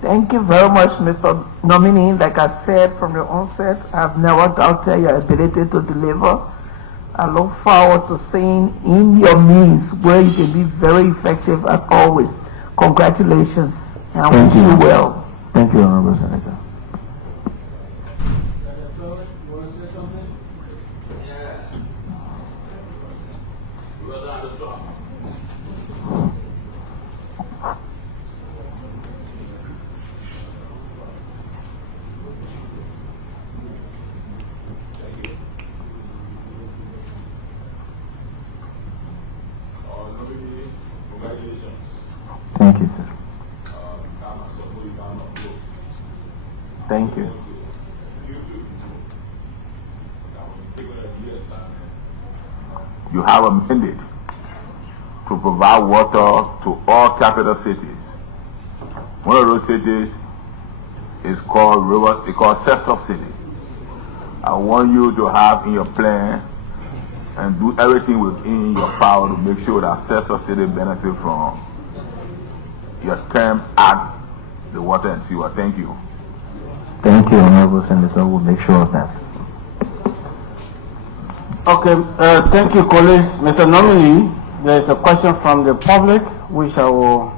Thank you very much, Mr. Nominee. Like I said from the onset, I've never doubted your ability to deliver. I look forward to seeing in your means where you can be very effective as always. Congratulations, and I wish you well. Thank you, Honorable Senator. Thank you, sir. Thank you. You have a mandate to provide water to all capital cities. One of those cities is called Sister City. I want you to have in your plan and do everything within your power to make sure that Sister City benefit from your term at the water and sewer. Thank you. Thank you, Honorable Senator. We'll make sure of that. Okay, thank you, colleagues. Mr. Nominee, there is a question from the public, which I will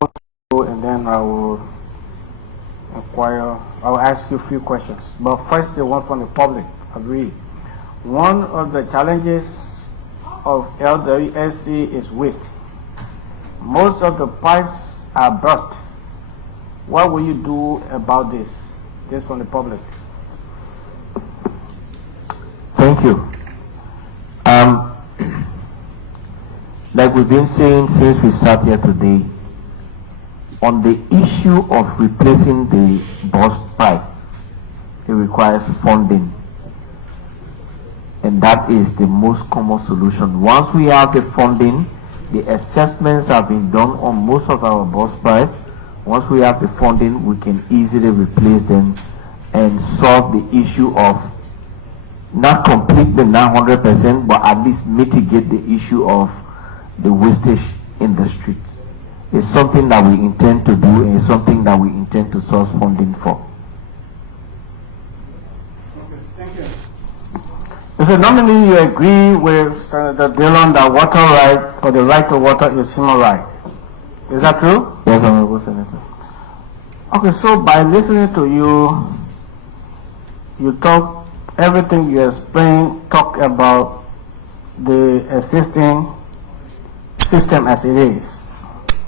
go through, and then I will ask you a few questions. But first, the one from the public. Agree. One of the challenges of LWSC is waste. Most of the pipes are burst. What will you do about this? This from the public. Thank you. Like we've been saying since we sat here today, on the issue of replacing the burst pipe, it requires funding. And that is the most common solution. Once we have the funding, the assessments have been done on most of our burst pipe. Once we have the funding, we can easily replace them and solve the issue of not complete the 900%, but at least mitigate the issue of the wastage in the streets. It's something that we intend to do, and it's something that we intend to source funding for. Thank you. Mr. Nominee, you agree with Senator Dillon that water right or the right to water is human right. Is that true? Yes, Honorable Senator. Okay, so by listening to you, you talk, everything you explain, talk about the existing system as it is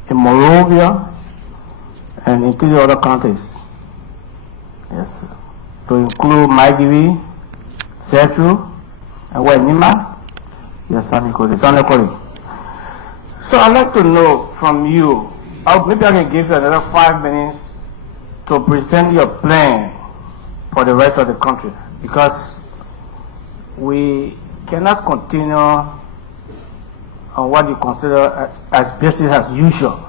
in Monrovia and in 3 other counties. Yes, sir. To include Magiri, Setru, and where, Nima? Yes, Sanikoli. Sanekoli. So I'd like to know from you, maybe I can give you another 5 minutes to present your plan for the rest of the country, because we cannot continue on what you consider as business as usual.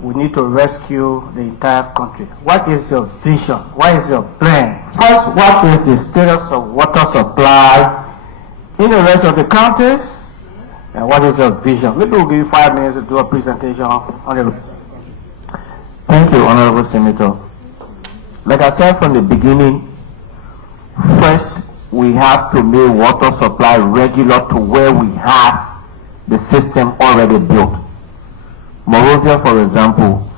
We need to rescue the entire country. What is your vision? What is your plan? First, what is the status of water supply in the rest of the counties? And what is your vision? Maybe we'll give you 5 minutes to do a presentation on the rest. Thank you, Honorable Senator. Like I said from the beginning, first we have to make water supply regular to where we have the system already built. Monrovia, for example,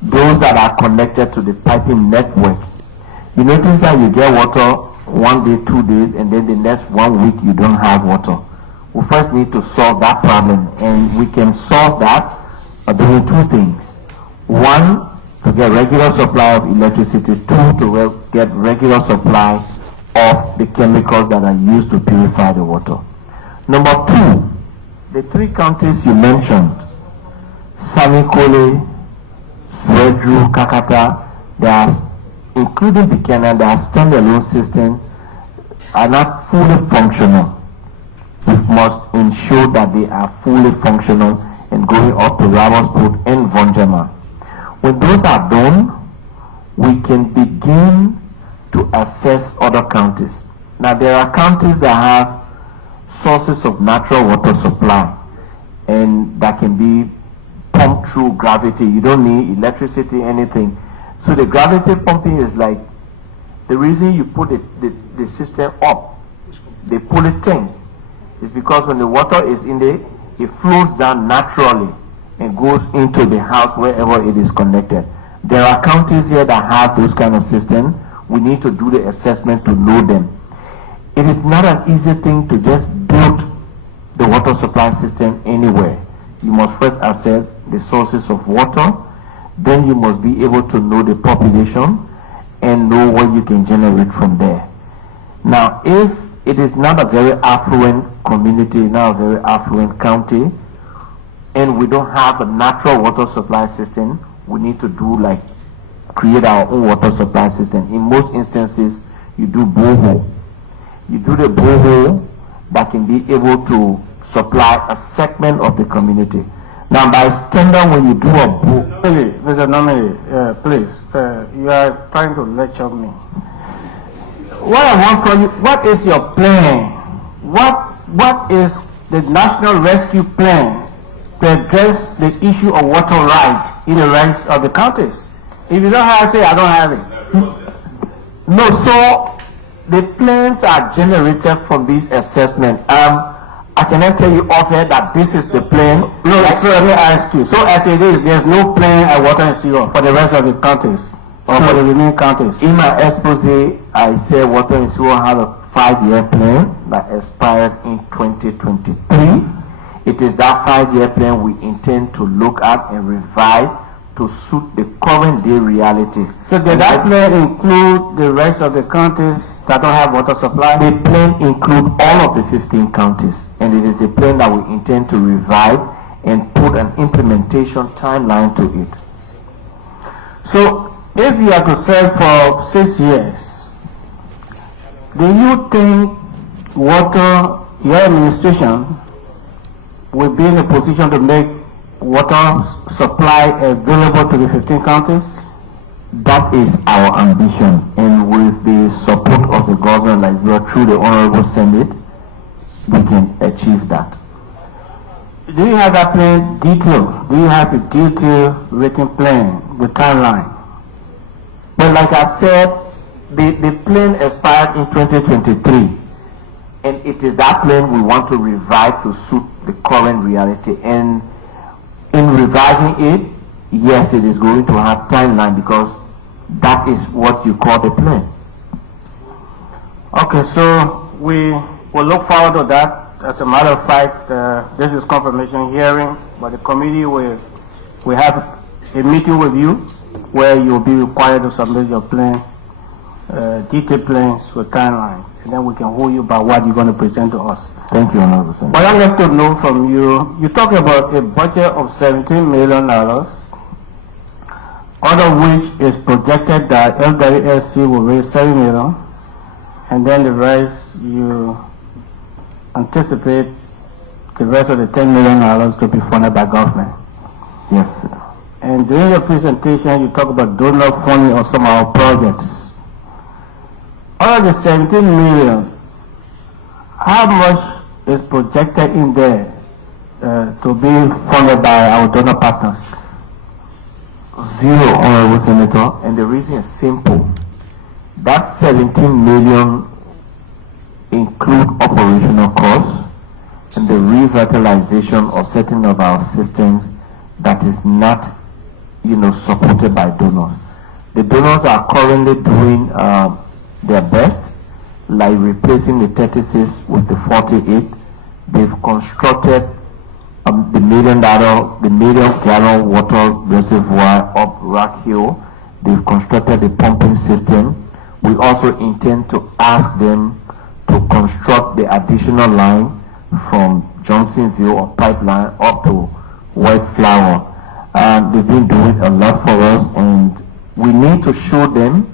those that are connected to the piping network, you notice that you get water 1 day, 2 days, and then the next 1 week you don't have water. We first need to solve that problem, and we can solve that by doing 2 things. 1, to get regular supply of electricity. 2, to get regular supply of the chemicals that are used to purify the water. Number 2, the 3 counties you mentioned, Sanikole, Swedru, Kakata, they are, including Buchanan, their standalone system are not fully functional. We must ensure that they are fully functional and going up to Ramosport and Vonjama. When those are done, we can begin to assess other counties. Now there are counties that have sources of natural water supply, and that can be pumped through gravity. You don't need electricity, anything. So the gravity pumping is like the reason you put the system up, they pull it in, is because when the water is in there, it flows down naturally and goes into the house wherever it is connected. There are counties here that have those kind of systems. We need to do the assessment to know them. It is not an easy thing to just build the water supply system anywhere. You must first assess the sources of water, then you must be able to know the population and know what you can generate from there. Now, if it is not a very affluent community, not a very affluent county, and we don't have a natural water supply system, we need to do like create our own water supply system. In most instances, you do borehole. You do the borehole that can be able to supply a segment of the community. Now, by standard, when you do a borehole, Mr. Nominee, please, you are trying to lecture me. What I want from you, what is your plan? What is the National Rescue Plan to address the issue of water right in the rest of the counties? If you don't have it, say I don't have it. No, so the plans are generated from this assessment. I cannot tell you offhand that this is the plan. No, so let me ask you. So as it is, there's no plan at water and sewer for the rest of the counties or for the remaining counties. In my expose, I said water and sewer have a 5-year plan that expired in 2023. It is that 5-year plan we intend to look at and revise to to suit the current day reality. So did that plan include the rest of the counties that don't have water supply? The plan includes all of the 15 counties, and it is a plan that we intend to revive and put an implementation timeline to it. So if you are to serve for 6 years, do you think your administration will be in a position to make water supply available to the 15 counties? That is our ambition, and with the support of the government, like we are through the Honorable Senate, we can achieve that. Do you have that plan detailed? Do you have a detailed written plan with timeline? But like I said, the plan expired in 2023, and it is that plan we want to revive to suit the current reality. And in reviving it, yes, it is going to have timeline because that is what you call the plan. Okay, so we will look forward to that. As a matter of fact, this is confirmation hearing, but the committee will have a meeting with you where you will be required to submit your plan, detailed plans with timeline, and then we can hold you by what you're going to present to us. Thank you, Honorable Senator. But I'd like to know from you, you talk about a budget of $17 million, out of which is projected that LWSC will raise $7 million, and then the rest you anticipate the rest of the $10 million to be funded by government. Yes, sir. And during your presentation, you talk about donor funding of some of our projects. Out of the 17 million, how much is projected in there to be funded by our donor partners? Zero, Honorable Senator, and the reason is simple. That 17 million include operational costs and the revitalization of certain of our systems that is not, supported by donors. The donors are currently doing their best, like replacing the 36 with the 48. They've constructed the million gallon water reservoir up Rock Hill. They've constructed the pumping system. We also intend to ask them to construct the additional line from Johnsonville or pipeline up to White Flower. They've been doing a lot for us, and we need to show them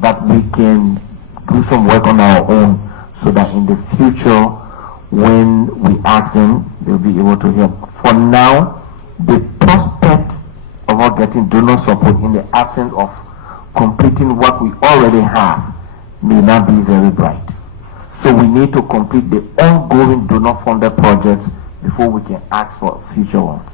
that we can do some work on our own so that in the future when we ask them, they'll be able to help. For now, the prospect of us getting donor support in the absence of completing what we already have may not be very bright. So we need to complete the ongoing donor-funded projects before we can ask for future ones.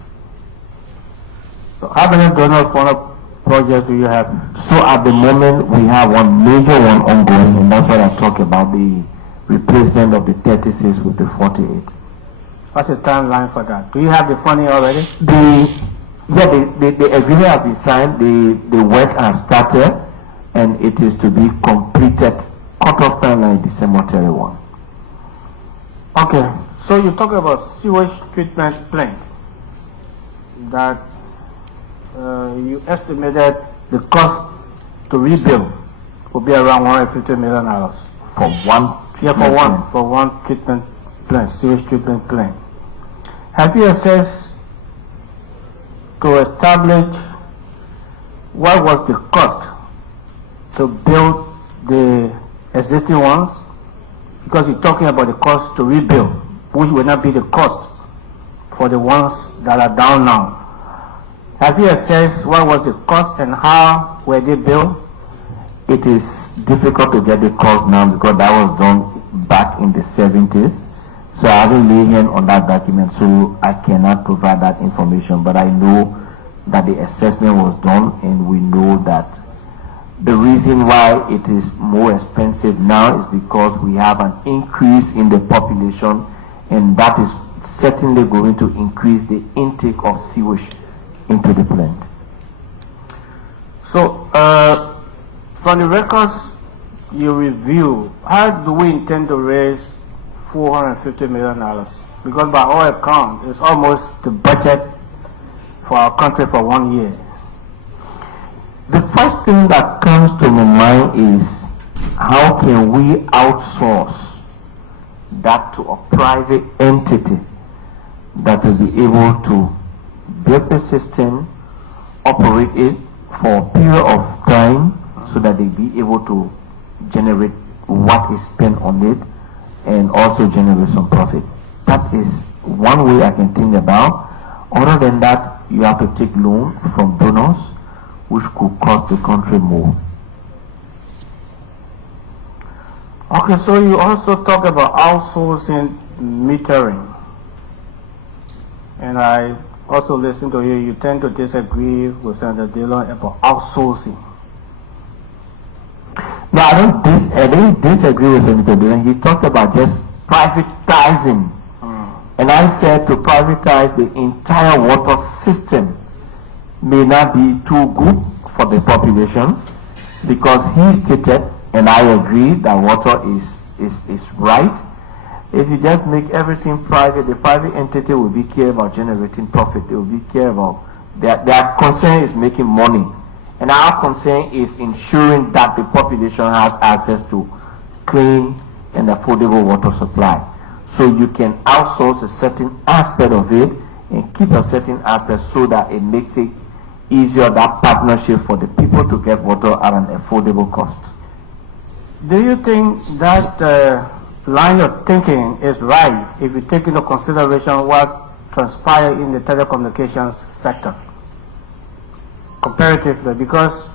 So how many donor-funded projects do you have? So at the moment, we have one major one ongoing, and that's what I talk about, the replacement of the 36 with the 48. What's the timeline for that? Do you have the funding already? The agreement has been signed, the work has started, and it is to be completed cut-off timeline December 31. Okay, so you talk about sewage treatment plant that you estimated the cost to rebuild will be around $150 million for one. Yeah, for one treatment plant, sewage treatment plant. Have you assessed to establish what was the cost to build the existing ones? Because you're talking about the cost to rebuild, which will not be the cost for the ones that are down now. Have you assessed what was the cost and how were they built? It is difficult to get the cost now because that was done back in the 70s. So I haven't laid hand on that document, so I cannot provide that information. But I know that the assessment was done, and we know that the reason why it is more expensive now is because we have an increase in the population, and that is certainly going to increase the intake of sewage into the plant. So, from the records you review, how do we intend to raise $450 million? Because by all accounts, it's almost the budget for our country for 1 year. The first thing that comes to my mind is how can we outsource that to a private entity that will be able to build the system, operate it for a period of time so that they be able to generate what is spent on it and also generate some profit. That is one way I can think about. Other than that, you have to take loan from donors, which could cost the country more. Okay, so you also talk about outsourcing metering. And I also listen to you. You tend to disagree with Senator Dillon about outsourcing. No, I don't disagree with Senator Dillon. He talked about just privatizing. And I said to privatize the entire water system may not be too good for the population, because he stated, and I agree, that water is right. If you just make everything private, the private entity will be care about generating profit. They will be care about, their concern is making money. And our concern is ensuring that the population has access to clean and affordable water supply. So you can outsource a certain aspect of it and keep a certain aspect so that it makes it easier, that partnership for the people to get water at an affordable cost. Do you think that line of thinking is right if you take into consideration what transpired in the telecommunications sector comparatively? Because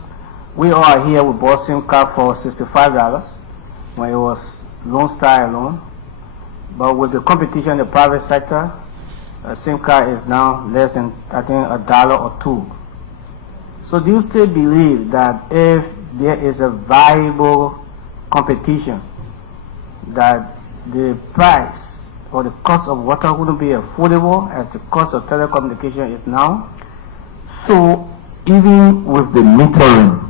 we all are here, we bought SIM card for $65 when it was Lone Star alone. But with the competition in the private sector, a SIM card is now less than, I think, $1 or $2. So do you still believe that if there is a viable competition, that the price or the cost of water wouldn't be affordable as the cost of telecommunication is now? So even with the metering,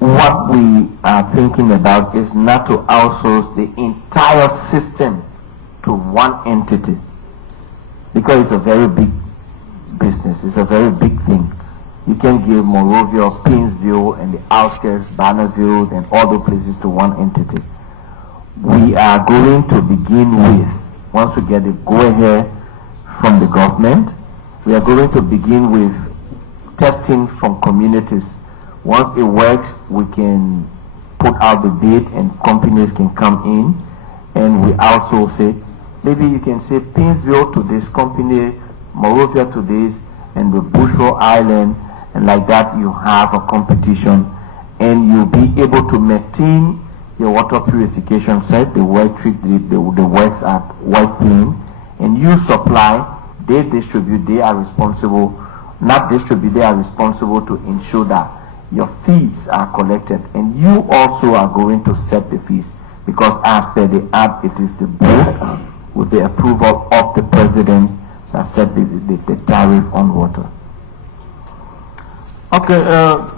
what we are thinking about is not to outsource the entire system to one entity, because it's a very big business, it's a very big thing. You can give Monrovia, Pinsville, and the outskirts, Bannerville, and all the places to one entity. We are going to begin with, once we get the go-ahead from the government, we are going to begin with testing from communities. Once it works, we can put out the bid and companies can come in and we outsource it. Maybe you can say Pinsville to this company, Monrovia to this, and the Bushville Island, and like that you have a competition and you'll be able to maintain your water purification site, the works at White Plain, and you supply, they distribute, they are responsible, not distribute, they are responsible to ensure that your fees are collected, and you also are going to set the fees, because as per the act, it is the board with the approval of the president that set the tariff on water. Okay,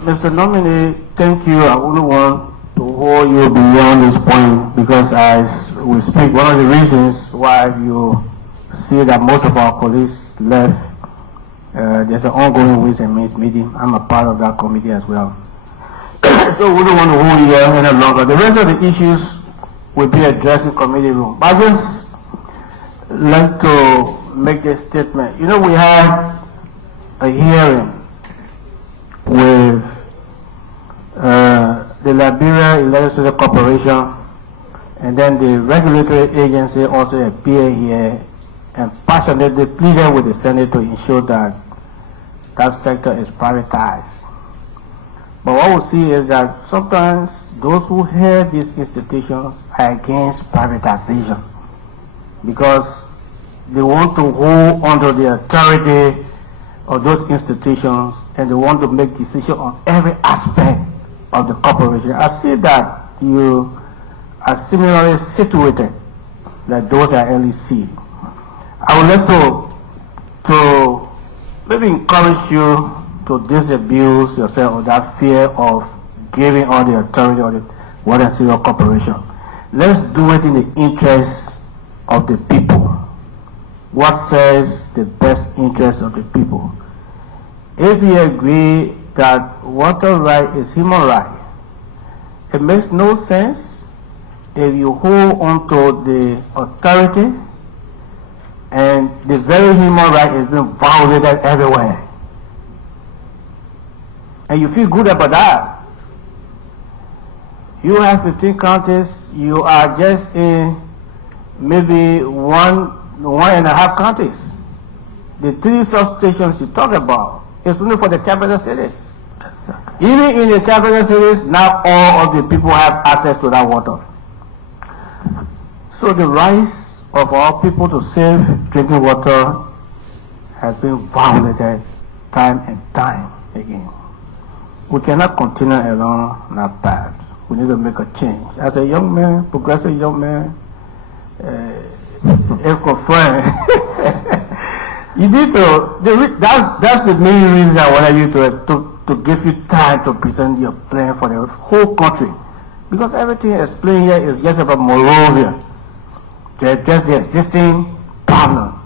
Mr. Nominee, thank you. I wouldn't want to hold you beyond this point, because as we speak, one of the reasons why you see that most of our colleagues left, there's an ongoing Ways and Means meeting. I'm a part of that committee as well. So we don't want to hold you here any longer. The rest of the issues will be addressed in committee room. But I just like to make this statement. You know, we had a hearing with the Liberia Electricity Corporation, and then the regulatory agency also appeared here and passionately pleaded with the Senate to ensure that that sector is privatized. But what we see is that sometimes those who head these institutions are against privatization because they want to hold under the authority of those institutions, and they want to make decisions on every aspect of the corporation. I see that you are similarly situated like those at LEC. I would like to maybe encourage you to disabuse yourself of that fear of giving all the authority of the Water and Sewer Corporation. Let's do it in the interest of the people. What serves the best interest of the people? If you agree that water right is human right. It makes no sense if you hold on to the authority and the very human right is being violated everywhere. And you feel good about that. You have 15 counties, you are just in maybe one and a half counties. The 3 substations you talk about is only for the capital cities. Even in the capital cities, not all of the people have access to that water. So the rights of our people to safe drinking water has been violated time and time again. We cannot continue along that path. We need to make a change. As a young man, progressive young man, eco-friend, you need to, that's the main reason I wanted you to give you time to present your plan for the whole country. Because everything explained here is just about Monrovia. Just the existing problem,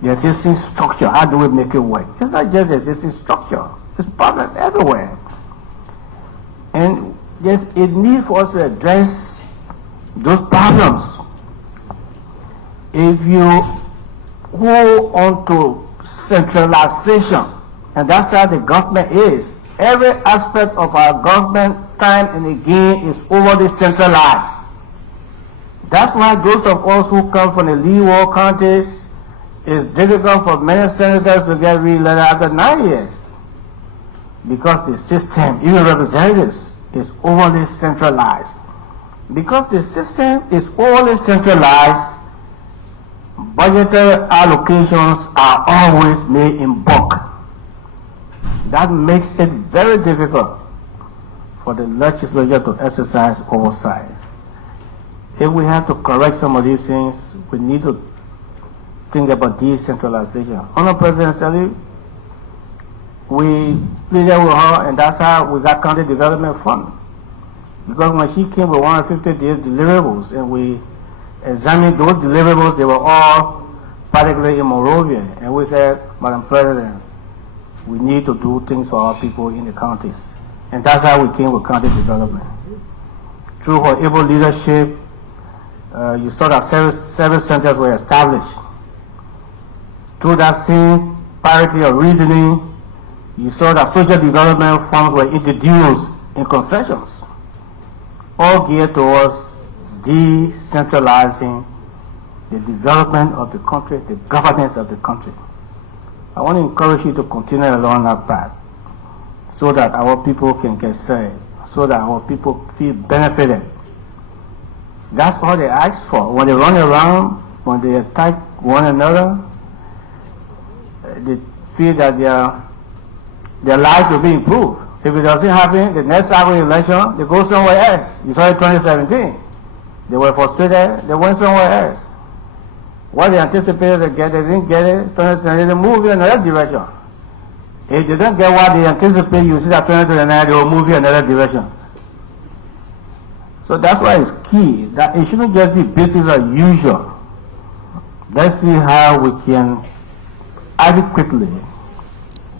the existing structure. How do we make it work? It's not just the existing structure. It's problem everywhere. And there's a need for us to address those problems. If you hold on to centralization, and that's how the government is, every aspect of our government, time and again, is overly centralized. That's why those of us who come from the leeward counties, it's difficult for many senators to get re-elected after 9 years. Because the system, even representatives, is overly centralized. Because the system is overly centralized, budgetary allocations are always made in bulk. That makes it very difficult for the legislature to exercise oversight. If we have to correct some of these things, we need to think about decentralization. Under President Sally, we pleaded with her, and that's how we got County Development Fund. Because when she came with 150 deliverables, and we examined those deliverables, they were all particularly in Monrovia. And we said, Madam President, we need to do things for our people in the counties. And that's how we came with county development. Through her able leadership, you saw that service centers were established. Through that same parity of reasoning, you saw that social development funds were introduced in concessions, all geared towards decentralizing the development of the country, the governance of the country. I want to encourage you to continue along that path so that our people can get saved, so that our people feel benefited. That's all they ask for. When they run around, when they attack one another, they feel that their lives will be improved. If it doesn't happen, the next cycle election, they go somewhere else. You saw it in 2017. They were frustrated, they went somewhere else. What they anticipated to get, they didn't get it. 2020, they moved in another direction. If they don't get what they anticipate, you see that 2029, they will move in another direction. So that's why it's key that it shouldn't just be business as usual. Let's see how we can adequately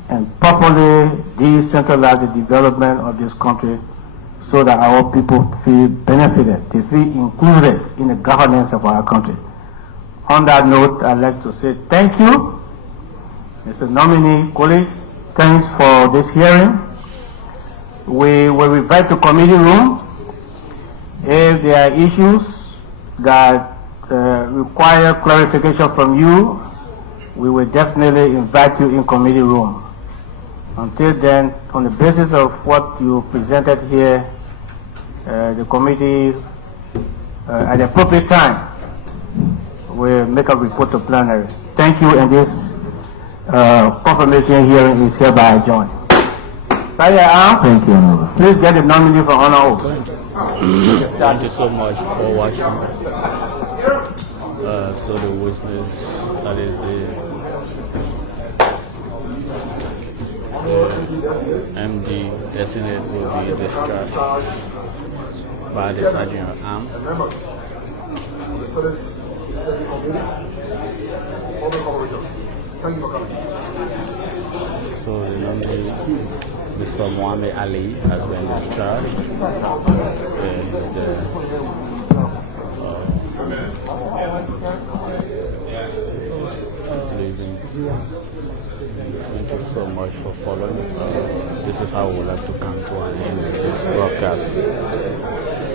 and properly decentralize the development of this country so that our people feel benefited, they feel included in the governance of our country. On that note, I'd like to say thank you, Mr. Nominee College. Thanks for this hearing. We will revert to committee room. If there are issues that require clarification from you, we will definitely invite you in committee room. Until then, on the basis of what you presented here, the committee, at the appropriate time, will make a report to plenary. Thank you, and this confirmation hearing is hereby adjourned. Thank you. Please get the nominee for honor oath. Thank you so much for watching. So the witness, that is the MD Designate will be discharged by the Sergeant at Arms. So the nominee Mr. Mohammed Ali has been discharged. Leaving. Thank you so much for following. This is how we would like to come to an end with this broadcast.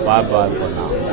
Bye bye for now.